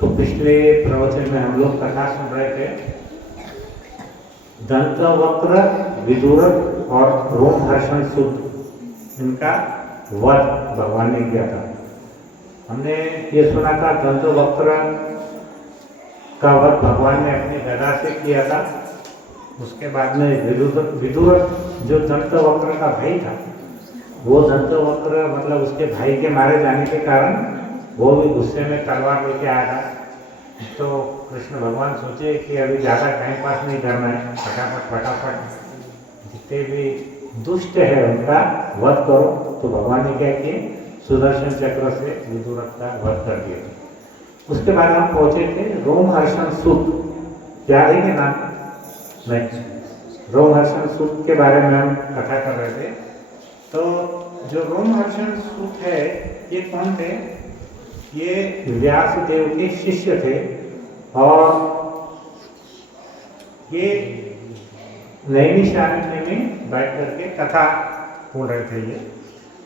तो पिछले प्रवचन में हम लोग कथा सुन रहे थे दंतवक्र, विदुरथ और रोमहर्षण सूत, इनका वध भगवान ने किया था। हमने ये सुना था दंतवक्र का वध भगवान ने अपनी गदा से किया था। उसके बाद में विदुरथ जो दंतवक्र का भाई था, वो दंतवक्र मतलब उसके भाई के मारे जाने के कारण वो भी गुस्से में तलवार लेके आया था। तो कृष्ण भगवान सोचे कि अभी ज़्यादा टाइम पास नहीं करना है, फटाफट जितने भी दुष्ट है उनका वध करो। तो भगवान ने क्या किए, सुदर्शन चक्र से विदुरथ का वध कर दिया। उसके बाद हम पहुंचे थे रोमहर्षण सूत। क्या है कि नाम नहीं, रोमहर्षण सूत के बारे में हम कथा कर रहे थे। तो जो रोमहर्षण सूत है, ये कौन थे? ये व्यास देव के शिष्य थे और ये नैमिषारण्य में बैठ करके कथा बोल रहे थे ये।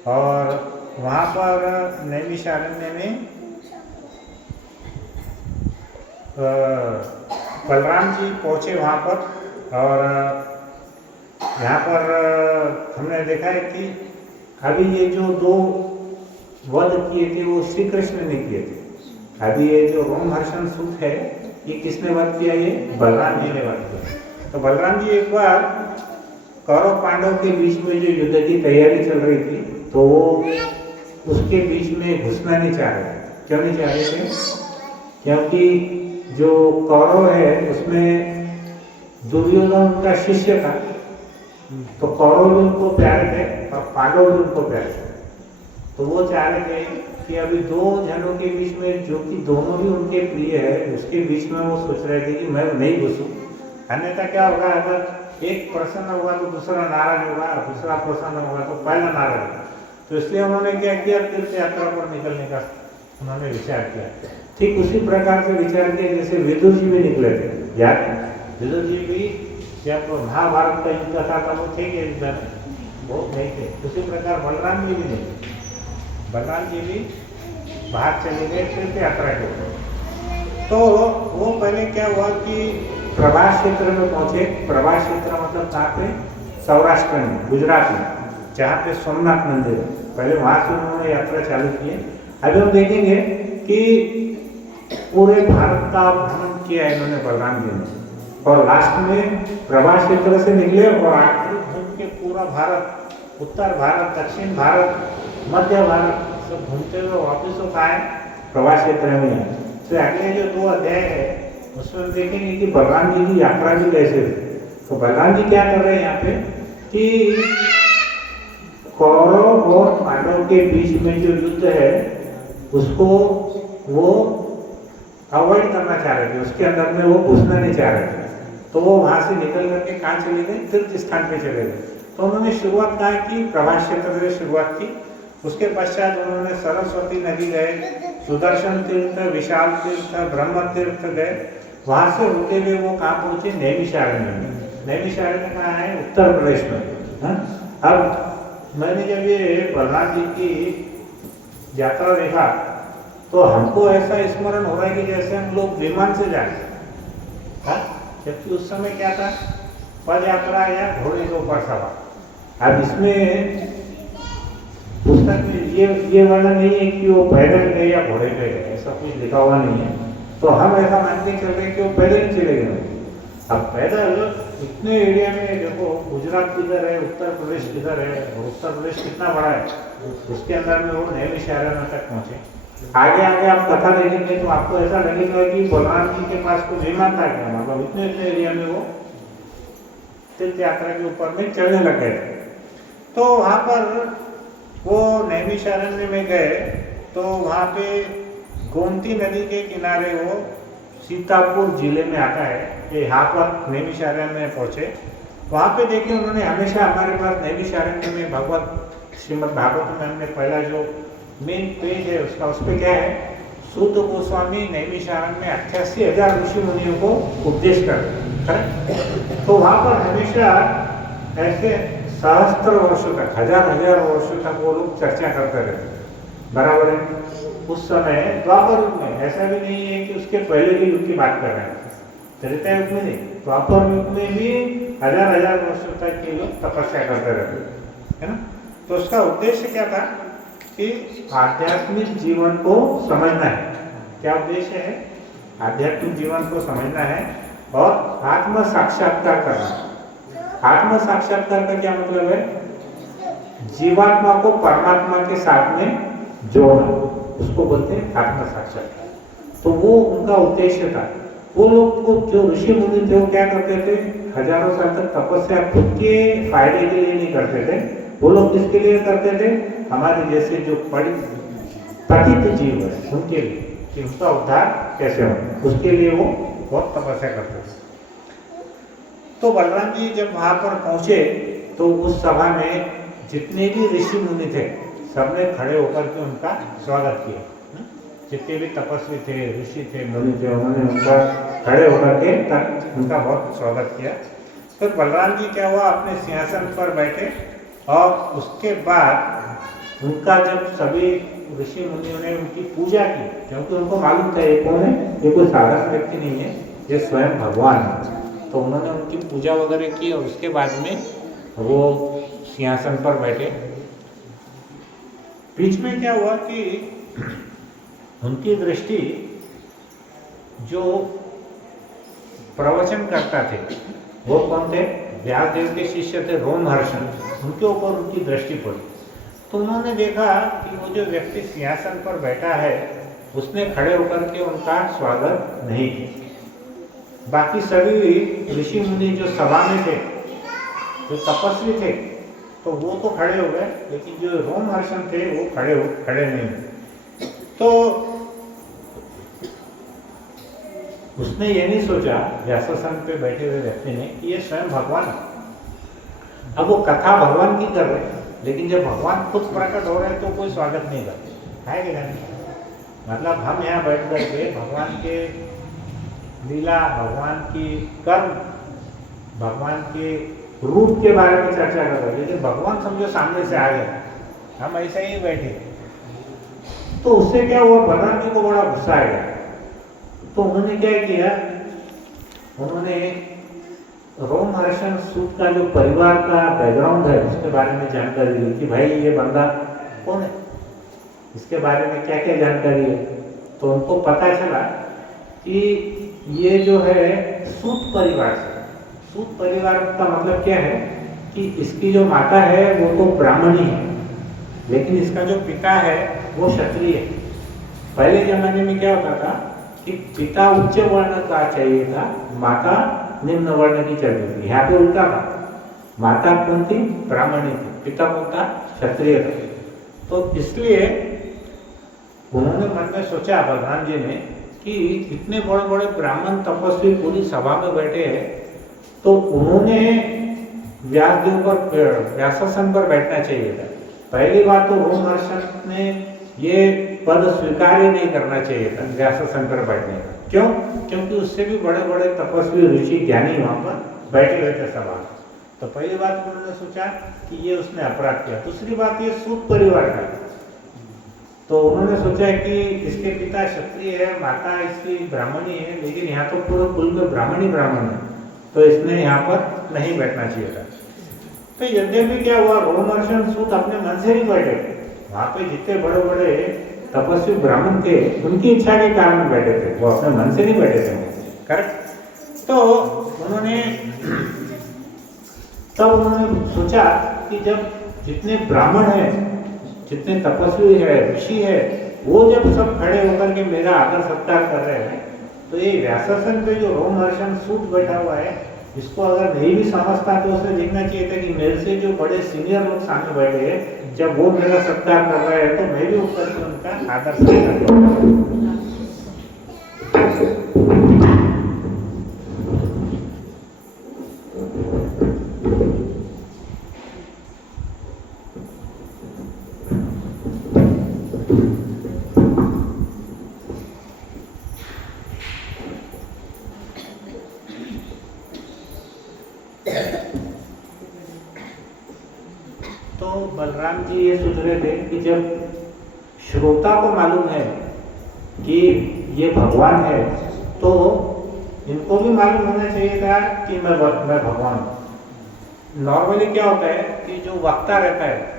और वहाँ पर नैमिषारण्य में बलराम जी पहुँचे वहाँ पर। और यहाँ पर हमने देखा है कि अभी ये जो दो वध किए थे वो श्री कृष्ण ने किए थे। अभी ये जो रोमहर्षण सूत है, ये किसने वध किया? ये बलराम जी ने वध किया। तो बलराम जी एक बार कौरव पांडव के बीच में जो युद्ध की तैयारी चल रही थी, तो वो उसके बीच में घुसना नहीं चाह रहे थे। क्यों नहीं चाह रहे थे? क्योंकि जो कौरव है उसमें दुर्योधन उनका शिष्य था। तो कौरव भी उनको प्यारे थे और पांडव भी उनको प्यारे थे। तो वो चाह रहे थे कि अभी दो जनों के बीच में, जो कि दोनों भी उनके प्रिय है, उसके बीच में वो सोच रहे थे कि मैं नहीं घुसूं। अन्यथा क्या होगा, अगर एक प्रसन्न होगा तो दूसरा नाराज होगा, दूसरा प्रसन्न होगा तो पहला नाराज होगा। तो इसलिए उन्होंने क्या किया, तीर्थ यात्रा पर निकलने का उन्होंने विचार किया। ठीक उसी प्रकार से विचार किया जैसे विदुर जी भी निकले थे। याद, विदुर जी भी जब महाभारत का युद्ध था तब वो थे कि युद्ध में वो नहीं थे। उसी प्रकार बलराम जी भी नहीं थे। बलराम जी भी बाहर चले गए तीर्थ यात्रा के ऊपर। तो वो पहले क्या हुआ कि प्रभास क्षेत्र में पहुंचे। प्रभास क्षेत्र मतलब कहाँ पे? सौराष्ट्र में, गुजरात में, जहाँ पे सोमनाथ मंदिर है। पहले वहाँ से उन्होंने यात्रा चालू की है। अभी हम देखेंगे कि पूरे भारत का भ्रमण किया है इन्होंने बलराम जी ने। और लास्ट में प्रभास क्षेत्र से निकले और आखिरी घूम के पूरा भारत, उत्तर भारत, दक्षिण भारत, मध्य भारत सब घूमते हुए वापस तो आए प्रवास क्षेत्र में। तो अगले जो दो अध्याय है उसमें देखेंगे कि बलराम जी की यात्रा भी कैसे हुई। तो बलराम जी क्या कर रहे हैं यहाँ पे कि कौरव और पांडव के बीच में जो युद्ध है उसको वो अवॉइड करना चाह रहे थे, उसके अंदर में वो घुसना नहीं चाह रहे थे। तो वो वहाँ से निकल करके कहाँ चले गए? तीर्थ स्थान पे चले गए। तो उन्होंने शुरुआत कहाँ की? प्रभास क्षेत्र से शुरुआत की। उसके पश्चात उन्होंने सरस्वती नदी गए, सुदर्शन तीर्थ, विशाल तीर्थ, ब्रह्म तीर्थ गए। वहाँ से होते हुए वो कहाँ पहुँचे? नैमिषारण्य में। नैमिषारण्य कहाँ है? उत्तर प्रदेश में। हाँ, अब मैंने जब ये बलराम जी की यात्रा देखा तो हमको ऐसा स्मरण हो रहा है कि जैसे हम लोग विमान से जाए। हाँ, जबकि उस समय क्या था? पद यात्रा या घोड़े के ऊपर सवार। अब इसमें पुस्तक में ये वर्णन नहीं है कि वो पैदल गए या घोड़े पे गए, ऐसा कुछ लिखा हुआ नहीं है। तो हम ऐसा मान के चल रहे कि वो पैदल ही चले गए। अब पैदल इतने एरिया में देखो, गुजरात किधर है, उत्तर प्रदेश किधर है, और उत्तर प्रदेश कितना बड़ा है, उसके अंदर में वो नैमिषारण्य तक पहुँचे। आगे आगे आप कथा देखेंगे तो आपको ऐसा लगेगा कि बलराम जी के पास कोई विमान था क्या, मतलब इतने इतने एरिया में वो तीर्थ यात्रा के ऊपर में चलने लग गए। तो वहाँ पर वो नैमिषारण्य में गए तो वहाँ पे गोमती नदी के किनारे वो सीतापुर जिले में आता है। ये यहाँ पर नैमिषारण्य में पहुँचे। वहाँ पे देखिए उन्होंने हमेशा हमारे पास नैमिषारण्य में भगवत श्रीमद् भागवत में हमने पहला जो मेन पेज है उसका, उस पर क्या है? सूत गोस्वामी नैमिषारण्य में 88,000 ऋषि मुनियों को उपदेश कर। तो वहाँ पर हमेशा ऐसे सहस्त्र वर्षों तक, हजार हजार वर्षों तक वो लोग चर्चा करते रहते, बराबर है। उस समय द्वापर युग में, ऐसा भी नहीं है कि उसके पहले के युग की बात कर रहे हैं, त्रेता युग में नहीं, द्वापर युग में भी हजार हजार वर्षों तक ये लोग तपस्या करते रहते, है ना। तो उसका उद्देश्य क्या था कि आध्यात्मिक जीवन को समझना है। क्या उद्देश्य है? आध्यात्मिक जीवन को समझना है और आत्म साक्षात्कार करना। आत्म साक्षात्कार का क्या मतलब है? जीवात्मा को परमात्मा के साथ में जोड़ना, उसको बोलते हैं आत्म साक्षात्कार। तो वो उनका उद्देश्य था। वो लोग को जो ऋषि मुनि थे वो क्या करते थे? हजारों साल तक तपस्या खुद के फायदे के लिए नहीं करते थे, वो लोग किसके लिए करते थे? हमारे जैसे जो पतित जीव है उनके लिए, कि उसका उद्धार कैसे हो, उसके लिए वो बहुत तपस्या करते थे। तो बलराम जी जब वहां पर पहुंचे तो उस सभा में जितने भी ऋषि मुनि थे सबने खड़े होकर के उनका स्वागत किया। जितने भी तपस्वी थे, ऋषि थे, मुनि थे, उन्होंने उनका खड़े होकर के उनका बहुत स्वागत किया। फिर बलराम जी क्या हुआ, अपने सिंहासन पर बैठे और उसके बाद उनका जब सभी ऋषि मुनियों ने उनकी पूजा की, क्योंकि उनको मालूम था ये कौन है, ये कोई साधारण व्यक्ति नहीं है, ये स्वयं भगवान है। तो उन्होंने उनकी पूजा वगैरह की और उसके बाद में वो सिंहासन पर बैठे। बीच में क्या हुआ कि उनकी दृष्टि जो प्रवचन करता थे वो कौन थे? व्यासदेव के शिष्य थे रोमहर्षण, उनके ऊपर उनकी दृष्टि पड़ी। तो उन्होंने देखा कि वो जो व्यक्ति सिंहासन पर बैठा है उसने खड़े होकर के उनका स्वागत नहीं किया। बाकी सभी ऋषि मुनि जो सभा में थे, जो तपस्वी थे, तो वो तो खड़े हो गए, लेकिन जो रोमहर्षण थे वो खड़े नहीं हुए। तो उसने ये नहीं सोचा, व्यासासन पे बैठे हुए व्यक्ति ने, कि ये स्वयं भगवान है। अब वो कथा भगवान की कर रहे हैं, लेकिन जब भगवान खुद प्रकट हो रहे हैं तो कोई स्वागत नहीं करते, है कि नहीं? मतलब हम यहाँ बैठ करके भगवान के लीला, भगवान की कर्म, भगवान के रूप के बारे में चर्चा कर रहे हैं, लेकिन भगवान समझो सामने से आ गए, हम ऐसे ही बैठे। तो उससे क्या हुआ, बलराम जी को बड़ा गुस्सा आया। तो उन्होंने क्या किया, उन्होंने रोमहर्षण सूत का जो परिवार का बैकग्राउंड है उसके बारे में जानकारी दी कि भाई ये बंदा कौन है, इसके बारे में क्या क्या जानकारी है। तो उनको पता चला कि ये जो है सूत परिवार से, सूत परिवार का मतलब क्या है कि इसकी जो माता है वो तो ब्राह्मणी है, लेकिन इसका जो पिता है वो क्षत्रिय है। पहले जमाने में क्या होता था कि पिता उच्च वर्ण का चाहिए था, माता निम्न वर्ण की चाहिए थी। यहाँ पे उल्टा था, माता कौन थी? ब्राह्मणी थी, पिता कौन था? क्षत्रिय था। तो इसलिए उन्होंने मन में सोचा भगवान जी ने कि इतने बड़े बड़े ब्राह्मण तपस्वी पूरी सभा में बैठे हैं, तो उन्होंने व्यासदेव पर, व्यासासन पर बैठना चाहिए था। पहली बात तो रोमहर्षण ने ये पद स्वीकार ही नहीं करना चाहिए था व्यासासन पर बैठने का। क्यों? क्योंकि उससे भी बड़े बड़े तपस्वी ऋषि ज्ञानी वहां पर बैठे हुए थे सभा। तो पहली बात उन्होंने सोचा कि ये उसने अपराध किया। दूसरी बात, ये सूत परिवार का, तो उन्होंने सोचा कि इसके पिता क्षत्रिय है, माता इसकी ब्राह्मणी है, लेकिन यहाँ तो पूरे कुल में ब्राह्मण है, तो इसने यहाँ पर नहीं बैठना चाहिए था। तो यद्यपि क्या हुआ, रोमहर्षण सूत अपने मन से नहीं बैठे थे, वहाँ पे जितने बड़े बड़े तपस्वी ब्राह्मण थे उनकी इच्छा के कारण बैठे थे, वो अपने मन से नहीं बैठे थे, करेक्ट। तो उन्होंने सोचा कि जब जितने ब्राह्मण हैं, जितने तपस्वी है, ऋषि है, वो जब सब खड़े होकर के मेरा आदर सत्कार कर रहे हैं, तो ये व्यासासन पे जो रोमहर्षण सूत बैठा हुआ है, इसको अगर नहीं भी समझता तो उसे देखना चाहिए था कि मेरे से जो बड़े सीनियर लोग सामने बैठे हैं, जब वो मेरा सत्कार कर रहे हैं तो मैं भी ऊपर से उनका आदर सत्कार करूंगा। तो बलराम जी ये सोच रहे थे कि जब श्रोता को मालूम है कि ये भगवान है, तो इनको भी मालूम होना चाहिए था कि मैं भगवान हूँ। नॉर्मली क्या होता है कि जो वक्ता रहता है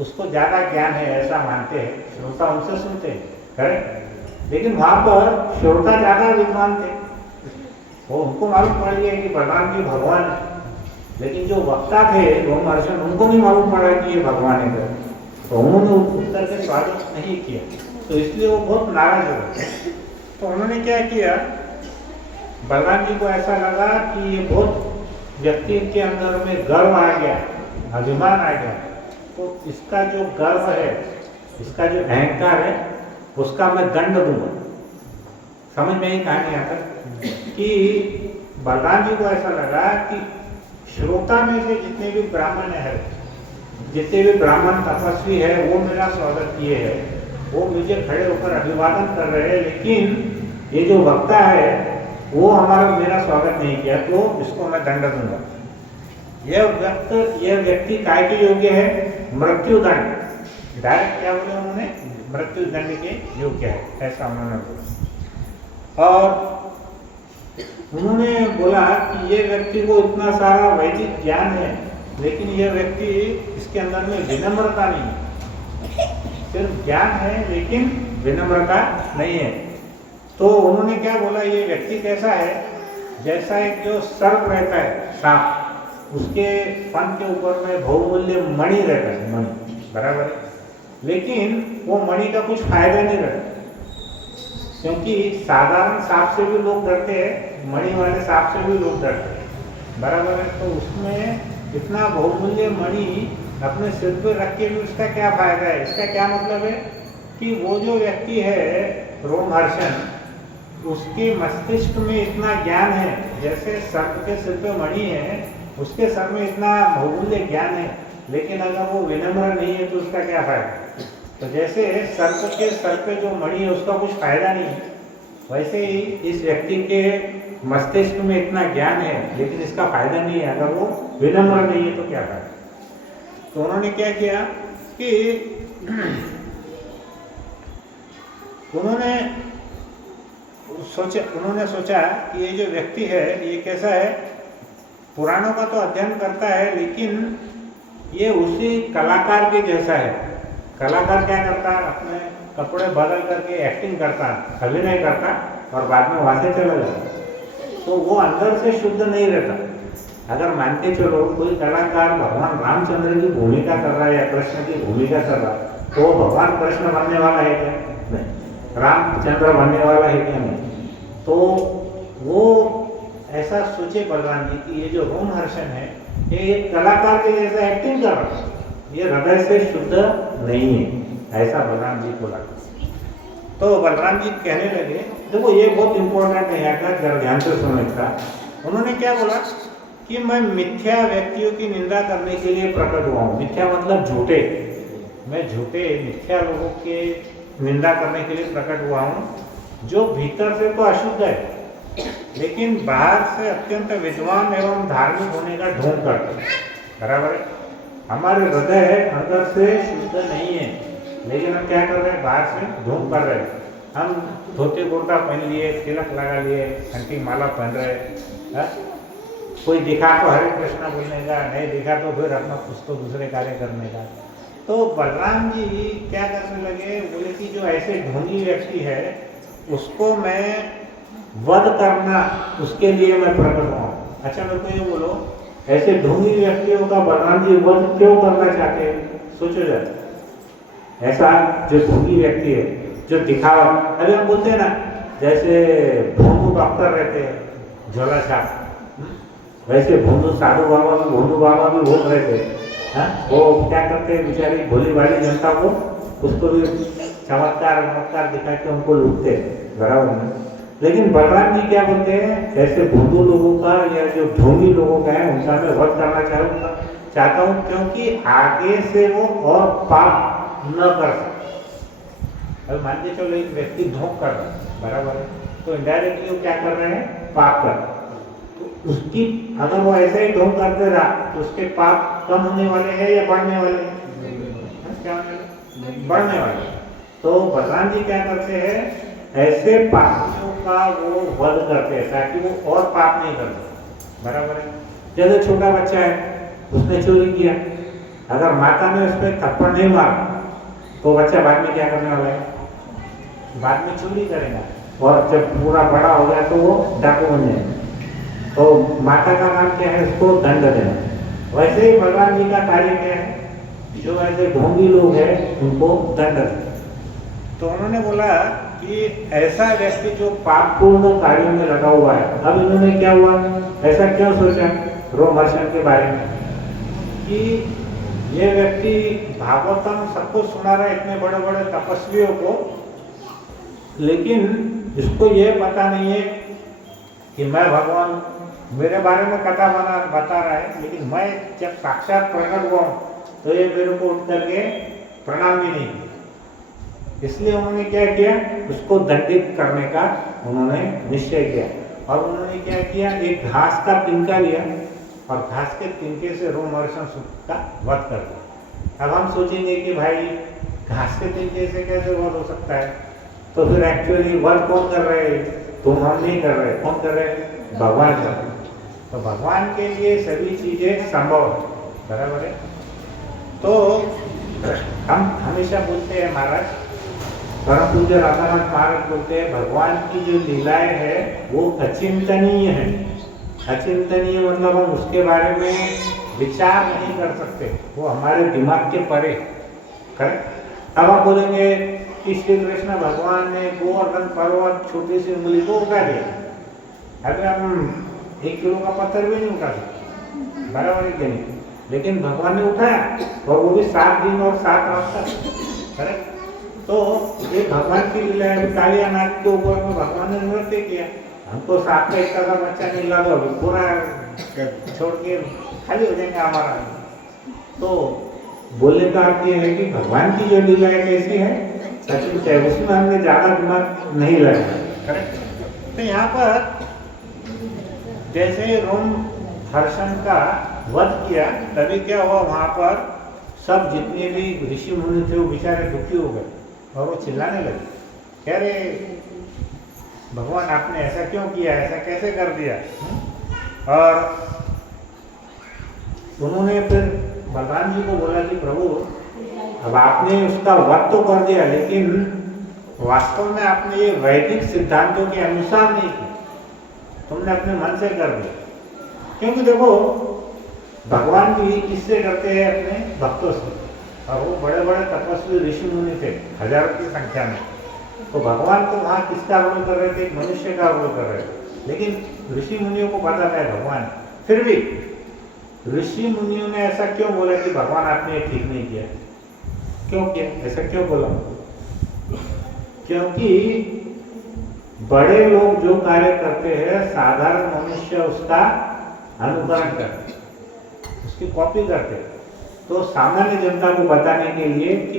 उसको ज़्यादा ज्ञान है ऐसा मानते हैं, श्रोता उनसे सुनते हैं, करेक्ट। लेकिन वहाँ पर श्रोता ज़्यादा विद्वान थे, वो उनको मालूम पड़ गया कि बलराम जी भगवान है, लेकिन जो वक्ता थे रोमहर्षण उनको नहीं मालूम पड़ा कि ये भगवान है, तो उन्होंने उत्तर के स्वागत नहीं किया, तो इसलिए वो बहुत नाराज हो गए। तो उन्होंने क्या किया, बलराम जी को ऐसा लगा कि ये बहुत व्यक्ति के अंदर में गर्व आ गया, अभिमान आ गया, तो इसका जो गर्व है, इसका जो अहंकार है, उसका मैं दंड दूंगा। समझ में ही कहानी आता कि बलराम जी को ऐसा लगा कि श्रोता में से जितने भी ब्राह्मण है, जितने भी ब्राह्मण तपस्वी है, वो मेरा स्वागत किए है, वो मुझे खड़े होकर अभिवादन कर रहे हैं, लेकिन ये जो वक्ता है वो मेरा स्वागत नहीं किया, तो इसको मैं दंड दूंगा। यह व्यक्ति काय के योग्य है? मृत्यु दंड। डायरेक्ट क्या बोले उन्होंने? मृत्यु दंड के योग्य है, ऐसा उन्होंने बोला। और उन्होंने बोला कि ये व्यक्ति को इतना सारा वैदिक ज्ञान है, लेकिन यह व्यक्ति, इसके अंदर में विनम्रता नहीं है, सिर्फ ज्ञान है लेकिन विनम्रता नहीं है। तो उन्होंने क्या बोला, ये व्यक्ति कैसा है? जैसा एक जो सर्प रहता है, सांप, उसके फन के ऊपर में बहुमूल्य मणि रहता है, मणि, बराबर है, लेकिन वो मणि का कुछ फायदा नहीं रहता, क्योंकि साधारण सांप से भी लोग डरते हैं, मणि वाले सांप से भी लोग डरते हैं, बराबर है। तो उसमें इतना बहुमूल्य मणि अपने सिर पे रख के भी उसका क्या फायदा है? इसका क्या मतलब है कि वो जो व्यक्ति है रोमहर्षण, उसके मस्तिष्क में इतना ज्ञान है, जैसे सर्प के सिर पे मणि है, उसके सर में इतना बहुमूल्य ज्ञान है, लेकिन अगर वो विनम्र नहीं है तो उसका क्या फायदा? तो जैसे सर्प के सर पे जो मणि है उसका कुछ फायदा नहीं है, वैसे ही इस व्यक्ति के मस्तिष्क में इतना ज्ञान है, लेकिन इसका फायदा नहीं है, अगर वो विनम्र नहीं है तो क्या फायदा? तो उन्होंने क्या किया कि उन्होंने सोचा कि ये जो व्यक्ति है ये कैसा है, पुराणों का तो अध्ययन करता है, लेकिन ये उसी कलाकार के जैसा है। कलाकार क्या करता है? अपने कपड़े बदल करके एक्टिंग करता, अभिनय करता और बाद में वहाँ से चला जाता, तो वो अंदर से शुद्ध नहीं रहता। अगर मान के चलो कोई कलाकार भगवान रामचंद्र की भूमिका कर रहा है या कृष्ण की भूमिका कर रहा है, तो वो भगवान कृष्ण बनने वाला है क्या? नहीं। रामचंद्र बनने वाला है क्या? नहीं। तो वो ऐसा सोचे बलराम जी कि ये जो रोमहर्षण है ये एक कलाकार के जैसा एक्टिंग कर रहा है, ये हृदय से शुद्ध नहीं है, ऐसा बलराम जी को लगा। तो बलराम जी कहने लगे, देखो ये बहुत इंपॉर्टेंट है, यहाँ का जरा ध्यान से सुनने का। उन्होंने क्या बोला कि मैं मिथ्या व्यक्तियों की निंदा करने के लिए प्रकट हुआ हूँ। मिथ्या मतलब झूठे, मैं झूठे मिथ्या लोगों के निंदा करने के लिए प्रकट हुआ हूँ, जो भीतर से तो अशुद्ध है लेकिन बाहर से अत्यंत विद्वान एवं धार्मिक होने का ढोंग करते हैं, बराबर है। हमारे हृदय है अंदर से शुद्ध नहीं है, लेकिन हम क्या कर रहे हैं? बाहर से ढोंग कर रहे हैं। हम धोती कुर्ता पहन लिए, तिलक लगा लिए, घंटी माला पहन रहे हैं, कोई दिखा तो हरे कृष्णा बोलने का, नहीं दिखा तो फिर अपना कुछ तो दूसरे कार्य करने का। तो बलराम जी क्या करने लगे, बोले कि जो ऐसे ढोंगी व्यक्ति है उसको मैं वध करना, उसके लिए मैं प्रकट हुआ। अच्छा मेरे को ये बोलो, ऐसे ढोंगी व्यक्तियों का बलराम जी वध क्यों करना चाहते हैं? सोचो जरा। ऐसा जो ढोंगी व्यक्ति है, जो दिखावा, अभी हम बोलते हैं ना, जैसे भोंदू डॉक्टर रहते हैं झोला छाप, वैसे भोंदू साधु बाबा भी, भोंदू बाबा भी बोल रहे थे। वो क्या करते हैं बेचारी भोली भाली जनता को, उसको भी चमत्कार दिखा के उनको लूटते हैं, बराबर है। लेकिन बलराम जी क्या बोलते हैं, ऐसे भोंदू लोगों का या जो ढोंगी लोगों का है उनका मैं वध करना चाहता हूँ, क्योंकि आगे से वो और पाप न कर सके। अब मान के चलो एक व्यक्ति ढोंग कर रहा है, बराबर है, तो इनडायरेक्टली वो क्या कर रहे हैं? पाप कर। तो उसकी अगर वो ऐसा ही ढोंग करते रहा तो उसके पाप कम होने वाले हैं या बढ़ने वाले हैं? क्या होने वाले? बढ़ने वाले। तो बलराम जी क्या करते हैं, ऐसे पापियों का वो वध करते हैं ताकि वो और पाप नहीं करते। बराबर है। जैसे छोटा बच्चा है, उसने चोरी किया, अगर माता ने उस पर थप्पड़ नहीं मारा तो बच्चा बाद में क्या करने वाला है, बाद में चोरी करेगा, और जब पूरा बड़ा हो गया तो वो डाकू बन जाएगा। तो माता का काम क्या है, उसको दंड देना। वैसे ही भगवान जी का कार्य क्या है, जो ऐसे ढोंगी लोग हैं उनको दंड देना। तो उन्होंने बोला कि ऐसा व्यक्ति जो पापपूर्ण कार्यों में लगा हुआ है, अब इन्होंने क्या हुआ, ऐसा क्यों सोचा रोमहर्षण के बारे में कि ये व्यक्ति भागवतम सबको सुना रहा है, इतने बड़े बड़े तपस्वियों को, लेकिन इसको ये पता नहीं है कि मैं भगवान, मेरे बारे में कथा बता रहा है, लेकिन मैं जब साक्षात प्रकट हुआ तो ये मेरे को उठ करके प्रणाम भी नहीं किया। इसलिए उन्होंने क्या किया, उसको दंडित करने का उन्होंने निश्चय किया। और उन्होंने क्या किया, एक घास का तिनका लिया और घास के तिनके से रोमहर्षण का वध कर दिया। अब हम सोचेंगे कि भाई घास के तिनके से कैसे वध हो सकता है, तो फिर एक्चुअली वध कौन कर रहे हैं, तुम हम नहीं कर रहे, कौन कर रहे हैं, भगवान कर रहे। तो भगवान के लिए सभी चीजें संभव है। बराबर है। तो हम हमेशा बोलते हैं महाराज, परम पूज्य राधानाथ महाराज बोलते हैं, भगवान की जो लीलाएं है वो अचिंतनीय है। अचिंतनीय मतलब हम उसके बारे में विचार नहीं कर सकते, वो हमारे दिमाग के परे। करेक्ट। अब आप बोलेंगे कि श्री कृष्ण भगवान ने गोवर्धन पर्वत छोटी सी उंगली को उठा दिया। अभी हम 1 किलो का पत्थर भी नहीं उठा सकते, बराबर है कि नहीं, लेकिन भगवान ने उठाया, और वो भी 7 दिन और 7 रात तक। करेक्ट। तो ये भगवान की लीला है। कालिया नाथ के ऊपर में भगवान ने नृत्य किया, हमको 7 का 1 का बच्चा नहीं लगा, पूरा छोड़ के खाली हो जाएंगे हमारा। तो बोलने का अर्थ ये है कि भगवान की जो लीला है कैसी है, सचिन है, उसमें हमने ज्यादा दिमाग नहीं लगाया। करेक्ट। तो यहाँ पर जैसे रोमहर्षण का वध किया, तभी क्या हुआ, वहां पर सब जितने भी ऋषि मुनि थे वो बेचारे दुखी हो गए और वो चिल्लाने लगे, कह रहे भगवान आपने ऐसा क्यों किया, ऐसा कैसे कर दिया। और उन्होंने फिर बलराम जी को बोला कि प्रभु अब आपने उसका वध तो कर दिया, लेकिन वास्तव में आपने ये वैदिक सिद्धांतों के अनुसार नहीं किया, तुमने अपने मन से कर दिया। क्योंकि देखो भगवान भी किससे डरते हैं, अपने भक्तों से, और वो बड़े बड़े तपस्वी ऋषि मुनि थे हजारों की संख्या में। तो भगवान तो वहाँ किसका रोल कर रहे थे, मनुष्य का रोल कर रहे थे, लेकिन ऋषि मुनियों को पता है भगवान। फिर भी ऋषि मुनियों ने ऐसा क्यों बोला कि भगवान आपने ठीक नहीं किया, क्यों किया, ऐसा क्यों बोला, क्योंकि बड़े लोग जो कार्य करते हैं साधारण मनुष्य उसका अनुकरण करते, उसकी कॉपी करते। तो सामान्य जनता को बताने के लिए कि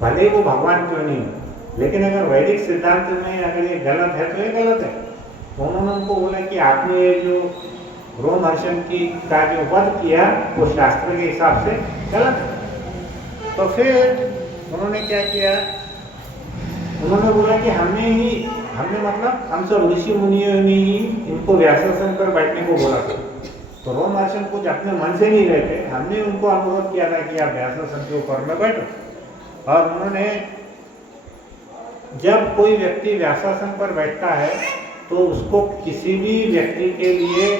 भले वो भगवान क्यों नहीं हो, लेकिन अगर वैदिक सिद्धांत में अगर ये गलत है तो ये गलत है। तो उन्होंने उनको बोला कि आपने ये जो रोमहर्षण की का जो वध किया वो शास्त्र के हिसाब से गलत है। तो फिर उन्होंने क्या किया, उन्होंने बोला कि हमने मतलब हम सब ऋषि मुनियों ने ही इनको व्यासासन पर बैठने को बोला था। तो रोमहर्षण कुछ अपने मन से नहीं रहते, हमने उनको अनुरोध किया था कि आप व्यासासन के ऊपर में बैठो। और उन्होंने, जब कोई व्यक्ति व्यासासन पर बैठता है तो उसको किसी भी व्यक्ति के लिए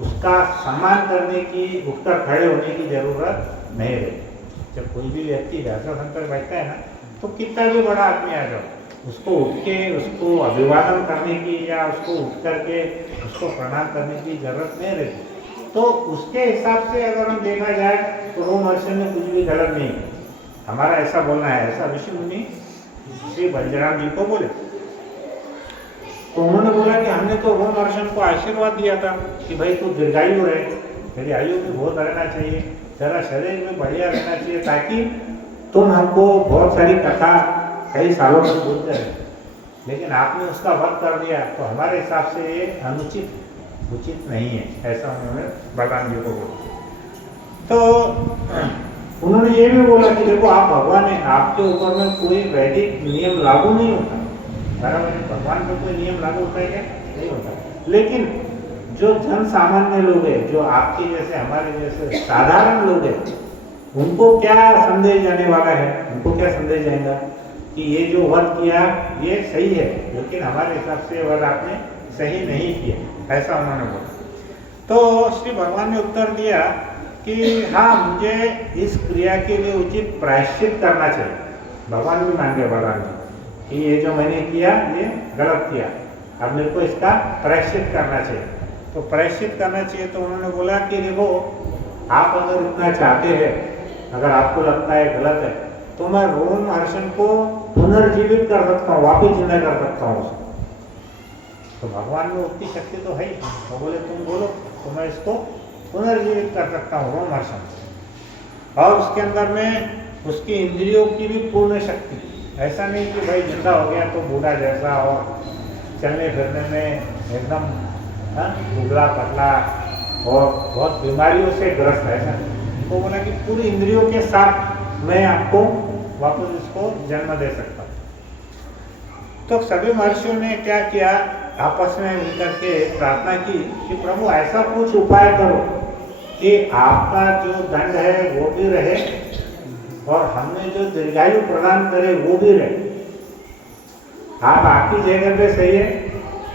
उसका सम्मान करने की, उठकर खड़े होने की जरूरत नहीं रहती। जब कोई भी व्यक्ति व्यासासन पर बैठता है ना, तो कितना भी बड़ा आदमी आ जाओ, उसको उठ के उसको अभिवादन करने की या उसको उठ करके उसको प्रणाम करने की जरूरत नहीं रहती। तो उसके हिसाब से अगर हम देखा जाए तो रोमहर्षण ने कुछ भी गलत नहीं किया, हमारा ऐसा बोलना है, ऐसा ऋषि मुनि श्री बलराम जी को बोले। तो उन्होंने बोला कि हमने तो रोमहर्षण को आशीर्वाद दिया था कि भाई तू दीर्घायु रहे, तेरी आयु भी बहुत रहना चाहिए, तेरा शरीर में बढ़िया रहना चाहिए, ताकि तुम हमको बहुत सारी कथा कई सालों तक बोलते रहे। लेकिन आपने उसका वध कर दिया, तो हमारे हिसाब से ये अनुचित उचित नहीं है, ऐसा उन्होंने बलराम जी को बोला। तो उन्होंने ये भी बोला कि देखो आप भगवान है, आपके ऊपर में कोई वैदिक नियम लागू नहीं होता। बराबर है, भगवान पे कोई नियम लागू होता है क्या? नहीं होता। लेकिन जो जन सामान्य लोग हैं, जो आपके जैसे हमारे जैसे साधारण लोग हैं, उनको क्या संदेश जाने वाला है? उनको क्या संदेश जाएगा कि ये जो वध किया ये सही है, लेकिन हमारे हिसाब से वध आपने सही नहीं किया, ऐसा उन्होंने बोला। तो श्री भगवान ने उत्तर दिया कि हाँ, मुझे इस क्रिया के लिए उचित प्रायश्चित करना चाहिए। भगवान भी मान गए बलराम जी कि ये जो मैंने किया ये गलत किया, अब मेरे को इसका प्रायश्चित करना चाहिए। तो प्रायश्चित करना चाहिए तो उन्होंने बोला कि देखो, आप अगर इतना चाहते हैं, अगर आपको लगता है गलत है, तो मैं रोमहर्षण को पुनर्जीवित कर सकता हूँ, वापिस जिंदा कर सकता हूँ उसको। तो भगवान में उतनी शक्ति तो है ही, तो बोले तुम बोलो तो मैं इसको पुनर्जीवित कर सकता हूँ रोमहर्षण, और उसके अंदर में उसकी इंद्रियों की भी पूर्ण शक्ति। ऐसा नहीं कि भाई जिंदा हो गया तो बूढ़ा जैसा और चलने फिरने में एकदम दुबला पतला और बहुत बीमारियों से ग्रस्त है ना। तो बोला कि पूरी इंद्रियों के साथ मैं आपको वापस इसको जन्म दे सकता हूँ। तो सभी महर्षियों ने क्या किया, आपस में मिलकर के प्रार्थना की कि प्रभु ऐसा कुछ उपाय करो कि आपका जो दंड है वो भी रहे और हमें जो दीर्घायु प्रदान करे वो भी रहे। आप आपकी जगह पे सही है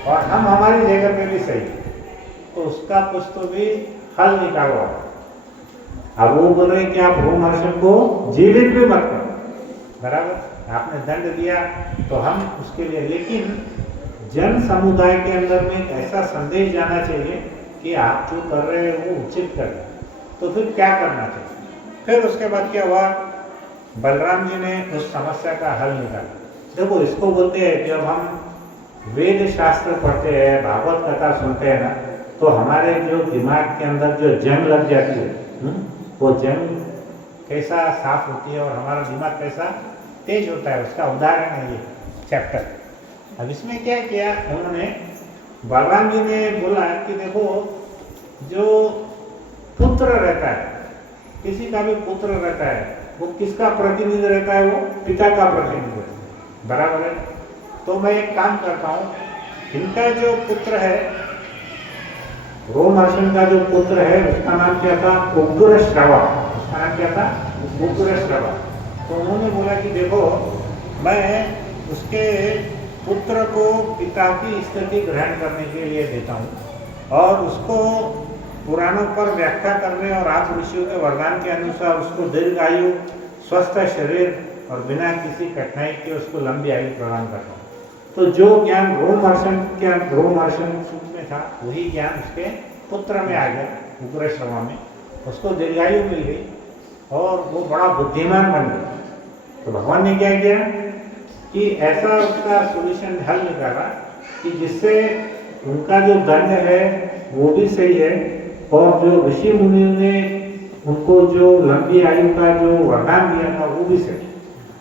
और हम हमारी जगह पे भी सही है, तो उसका कुछ तो भी हल निकालो। अब वो बोल रहे कि आप रोमहर्षण को जीवित भी मत करो, बराबर, आपने दंड दिया तो हम उसके लिए, लेकिन जन समुदाय के अंदर में एक ऐसा संदेश जाना चाहिए कि आप जो कर रहे हैं वो उचित कर रहे हैं। तो फिर क्या करना चाहिए? फिर उसके बाद क्या हुआ, बलराम जी ने उस समस्या का हल निकाला। देखो, इसको बोलते हैं कि जब हम वेद शास्त्र पढ़ते हैं, भागवत कथा सुनते हैं ना, तो हमारे जो दिमाग के अंदर जो जंग लग जाती है, वो जंग कैसा साफ होती है और हमारा दिमाग कैसा तेज होता है, उसका उदाहरण है ये चैप्टर। अब इसमें क्या किया उन्होंने, बलराम जी ने बोला कि देखो, जो पुत्र रहता है, किसी का भी पुत्र रहता है, वो किसका प्रतिनिधि रहता है? वो पिता का प्रतिनिधि रहता है, बराबर है। तो मैं एक काम करता हूँ, इनका जो पुत्र है, रोमहर्षण का जो पुत्र है, उसका नाम क्या था? उग्रश्रवा। उसका नाम क्या था? उग्रश्रवा। तो उन्होंने बोला कि देखो, मैं उसके पुत्र को पिता की स्थिति ग्रहण करने के लिए देता हूँ और उसको पुराणों पर व्याख्या करने और आप ऋषियों के वरदान के अनुसार उसको दीर्घायु, स्वस्थ शरीर और बिना किसी कठिनाई के उसको लंबी आयु प्रदान करता हूँ। तो जो ज्ञान रोमहर्षण सूक्त में था, वही ज्ञान उसके पुत्र में आ गया, उग्रश्रवा में। उसको दीर्घायु मिल गई और वो बड़ा बुद्धिमान बन गया। तो भगवान ने क्या किया कि ऐसा उसका सोल्यूशन हल निकाला कि जिससे उनका जो दंड है वो भी सही है और जो ऋषि मुनियों ने उनको जो लंबी आयु का जो वरदान दिया था वो भी सही।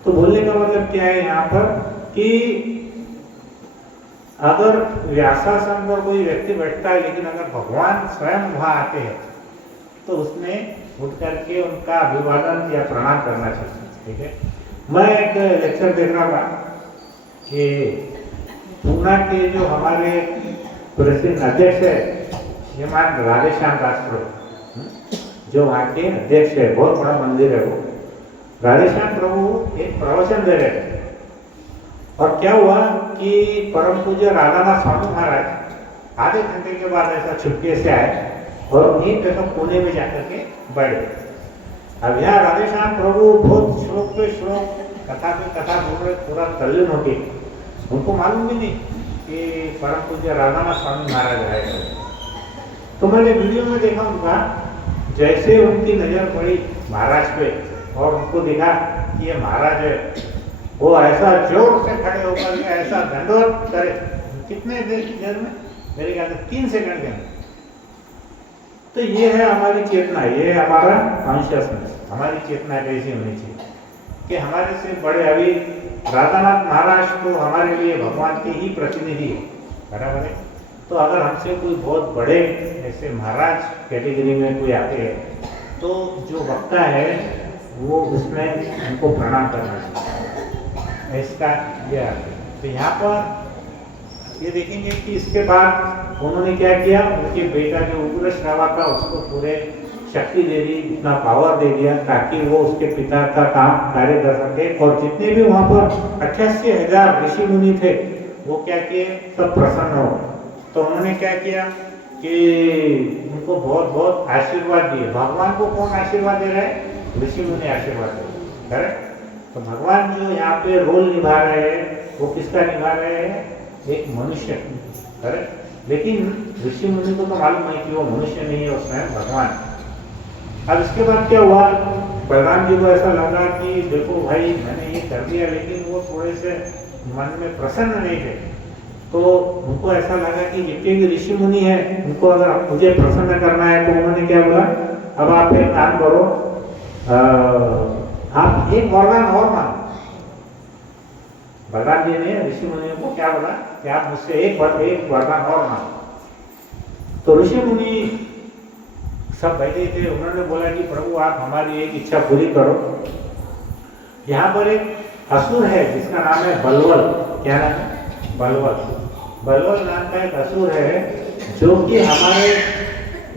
तो बोलने का मतलब क्या है यहाँ पर कि अगर व्यासासन पर कोई व्यक्ति बैठता है, लेकिन अगर भगवान स्वयं वहाँ आते हैं तो उसमें उठ करके उनका अभिवादन या प्रणाम करना चाहिए। ठीक है, मैं एक लेक्चर देख रहा था कि पूना के जो हमारे प्रसिद्ध अध्यक्ष है श्रीमान राधेश्याम दास प्रभु, जो वहाँ के अध्यक्ष है, बहुत बड़ा मंदिर है वो। राधेश्याम प्रभु एक प्रवचन दे रहे थे और क्या हुआ कि परम पूज्य राधानाथ स्वामी महाराज आधे घंटे के बाद ऐसा छुट्टी से आए और उन्हीं पे तो कोने में जाकर के बैठ गए। अब यहाँ राधेश्याम प्रभु बहुत श्लोक पे श्लोक, कथा पे कथा बोल रहे, पूरा तल्लीन हो गए। उनको मालूम भी नहीं कि परम पूज्य राधानाथ स्वामी महाराज आए। तो मैंने वीडियो में देखा उनका, जैसे उनकी नजर पड़ी महाराज पे और उनको देखा कि ये महाराज है, वो ऐसा जोर से खड़े होकर के ऐसा दंडवत करे। कितने देर में? मेरे ख्याल से 3 सेकंड के अंदर। तो ये है हमारी चेतना, ये है हमारा कॉन्शियसनेस। हमारी चेतना कैसी होनी चाहिए कि हमारे से बड़े, अभी राधानाथ महाराज तो हमारे लिए भगवान के ही प्रतिनिधि है, बराबर है। तो अगर हमसे कोई बहुत बड़े ऐसे महाराज कैटेगरी में कोई आते हैं तो जो वक्ता है वो उसमें उनको प्रणाम करना चाहिए। इसका यह अर्थ है। तो यहाँ पर ये देखेंगे कि इसके बाद उन्होंने क्या किया, उनके बेटा जो उग्र श्रावा था उसको पूरे शक्ति दे दी, इतना पावर दे दिया ताकि वो उसके पिता का काम कार्य कर सके। और जितने भी वहाँ पर 88,000 ऋषि मुनि थे वो क्या किए, सब प्रसन्न हो। तो उन्होंने क्या किया कि उनको बहुत बहुत आशीर्वाद दिए। भगवान को कौन आशीर्वाद दे रहा है, ऋषि मुनि आशीर्वाद दे रहे हैं। तो भगवान जो यहाँ पे रोल निभा रहे हैं वो किसका निभा रहे हैं, एक मनुष्य। करेक्ट। लेकिन ऋषि मुनि को तो मालूम है कि वो मनुष्य नहीं है, वो स्वयं भगवान। अब इसके बाद क्या हुआ, बलराम जी को ऐसा लगा कि देखो भाई मैंने ये कर दिया, लेकिन वो थोड़े से मन में प्रसन्न नहीं थे। तो उनको ऐसा लगा कि जितने भी ऋषि मुनि हैं उनको अगर मुझे प्रसन्न करना है, तो उन्होंने क्या बोला, अब आप एक काम करो, आप एक वरदान और मांगो। बलराम जी ने ऋषि मुनियों को क्या बोला कि आप मुझसे एक वरदान और मांगो। तो ऋषि मुनि सब बैठे थे, उन्होंने बोला कि प्रभु आप हमारी एक इच्छा पूरी करो। यहाँ पर एक असुर है जिसका नाम है बलवल। क्या नाम है, बलवल। बलवल नाम का एक असुर है जो कि हमारे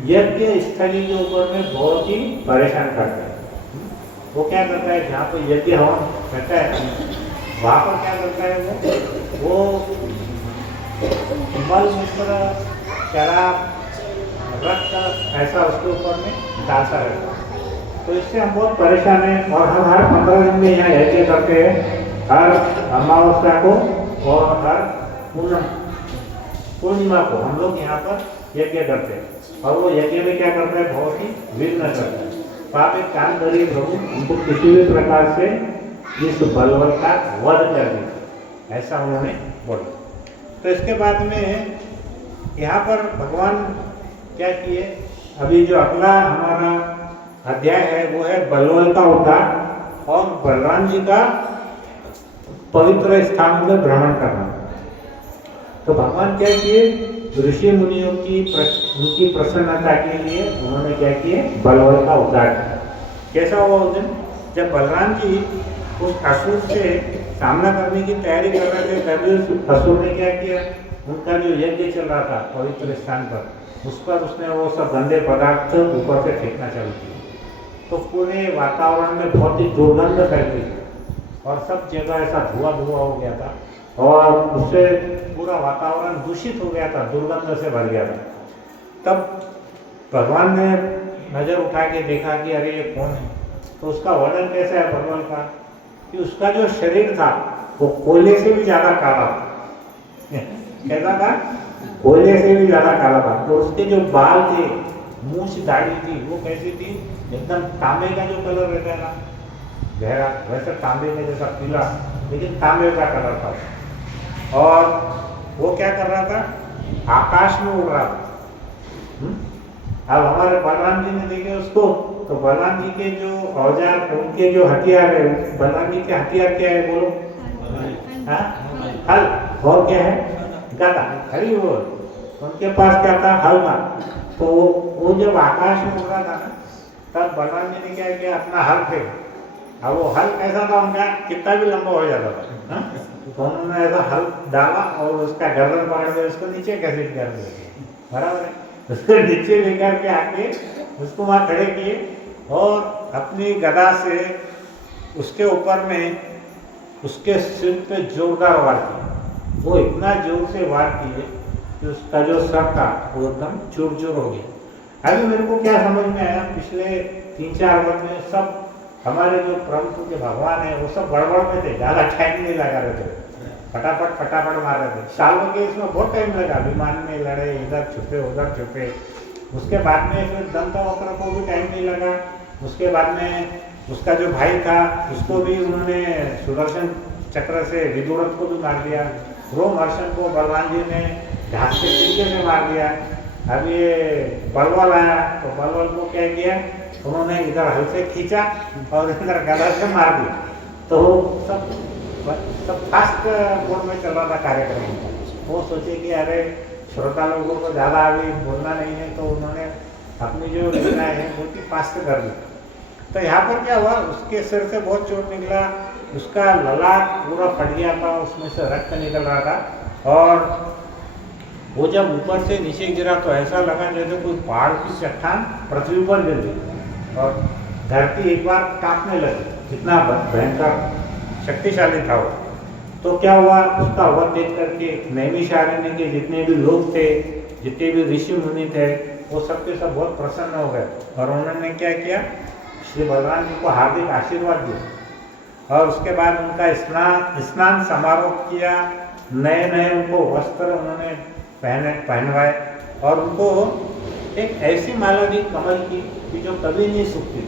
यज्ञ स्थली के ऊपर में बहुत ही परेशान करता है। वो क्या करता है, जहाँ पर यज्ञ हवन करता है वहाँ पर क्या करता है, वो मल मूत्र शराब रक्त ऐसा उसके ऊपर में डालता रहता है। तो इससे हम बहुत परेशान हैं। और हम हर 15 दिन में यहाँ यज्ञ करते हैं, हर अमावस्या को और हर पूर्णिमा को हम लोग यहाँ पर यज्ञ करते हैं। और वो यज्ञ में क्या करता है, बहुत ही विघ्न करता है। तो आप एक काम करिए प्रभु, उनको किसी भी प्रकार से इस बलवल का वध कर दीजिए, ऐसा उन्होंने बोला। तो इसके बाद में यहाँ पर भगवान क्या किए, अभी जो अगला हमारा अध्याय है वो है बलवल का उद्धार और बलराम जी का पवित्र स्थान में भ्रमण करना। तो भगवान क्या किए, ऋषि मुनियों की उनकी प्रसन्नता के लिए उन्होंने क्या किए, बलवल का उद्धार किया। कैसा हुआ उस दिन, जब बलराम जी उस असुर से सामना करने की तैयारी कर रहे थे, तभी उस असुर ने क्या किया, उनका जो यज्ञ चल रहा था पवित्र स्थान पर, उस पर उसने वो सब गंदे पदार्थ ऊपर से फेंकना चालू किया। तो पूरे वातावरण में बहुत ही दुर्गंध फैल गई और सब जगह ऐसा धुआं धुआं हो गया था और उससे पूरा वातावरण दूषित हो गया था, दुर्गंध से भर गया था। तब भगवान ने नज़र उठा के देखा कि अरे ये कौन है। तो उसका वर्णन कैसा है भगवान का, कि उसका जो शरीर था वो कोयले से भी ज़्यादा काला था। कैसा था, कोयले से भी ज़्यादा काला था। तो उसके जो बाल थे, मूछ दाढ़ी थी, वो कैसी थी, एकदम तांबे का जो कलर रहता है ना गहरा, वैसे तांबे में जैसा पीला, लेकिन तांबे का कलर था। और वो क्या कर रहा था, आकाश में उड़ रहा था। अब हमारे बलराम जी ने देखे उसको, तो बलराम जी के जो औजार, उनके जो हथियार है, बलराम जी के हथियार क्या है बोलो, हल, और क्या है, गदा। हरी वो उनके पास क्या था, हल था। तो वो जब आकाश में उड़ रहा था ना, तब बलराम जी ने क्या किया, अपना हल फेंक। अब वो हल कैसा था उनका, कितना भी लंबा हो जाता था। तो उन्होंने ऐसा हल डाला और उसका गर्दन पकड़ के उसको नीचे घसीट कर दिया, बराबर है। उसको नीचे लेकर के आके उसको वहाँ खड़े किए और अपनी गदा से उसके ऊपर में उसके सिर पे जोरदार वार किया। वो इतना जोर से वार किए कि उसका जो सर था वो एकदम चूर चूर हो गया। अभी मेरे को क्या समझ में आया, पिछले 3-4 वर्ष में सब हमारे जो प्रभु के भगवान है वो सब गड़बड़ में थे, ज़्यादा टाइम नहीं लगा रहे थे, फटाफट मार रहे थे। शाल्व के इसमें बहुत टाइम लगा, विमान में लड़े, इधर छुपे उधर छुपे। उसके बाद में फिर दंतवक्र को भी टाइम नहीं लगा। उसके बाद में उसका जो भाई था उसको भी उन्होंने सुदर्शन चक्र से विदुरथ को भी मार दिया। रोमहर्षण को बलवान जी ने घास के टीके से मार दिया। अब ये बलवल आया तो बलवल को क्या किया, उन्होंने इधर हल से खींचा और इधर गदा से मार दिया। तो सब फास्ट मोड में चल रहा था कार्यक्रम। वो सोचे कि अरे श्रोता लोगों को ज़्यादा अभी बोलना नहीं है, तो उन्होंने अपनी जो रचना है बहुत ही फास्ट कर दी। तो यहाँ पर क्या हुआ, उसके सिर से बहुत चोट निकला, उसका ललाट पूरा फट गया था, उसमें से रक्त निकल रहा था। और वो जब ऊपर से नीचे गिरा तो ऐसा लगा जैसे कोई पहाड़ की चट्टान पृथ्वी पर गिर गई और धरती एक बार कांपने लगी, इतना भयंकर शक्तिशाली था वो। तो क्या हुआ, उसका वध देख करके नैमिषारण्य के जितने भी लोग थे, जितने भी ऋषि मुनि थे, वो सबके सब बहुत प्रसन्न हो गए और उन्होंने क्या किया, श्री बलराम जी को हार्दिक आशीर्वाद दिया और उसके बाद उनका स्नान समारोह किया। नए नए उनको वस्त्र उन्होंने पहनवाए और उनको एक ऐसी माला दी कमल की कि जो कभी नहीं सूखती,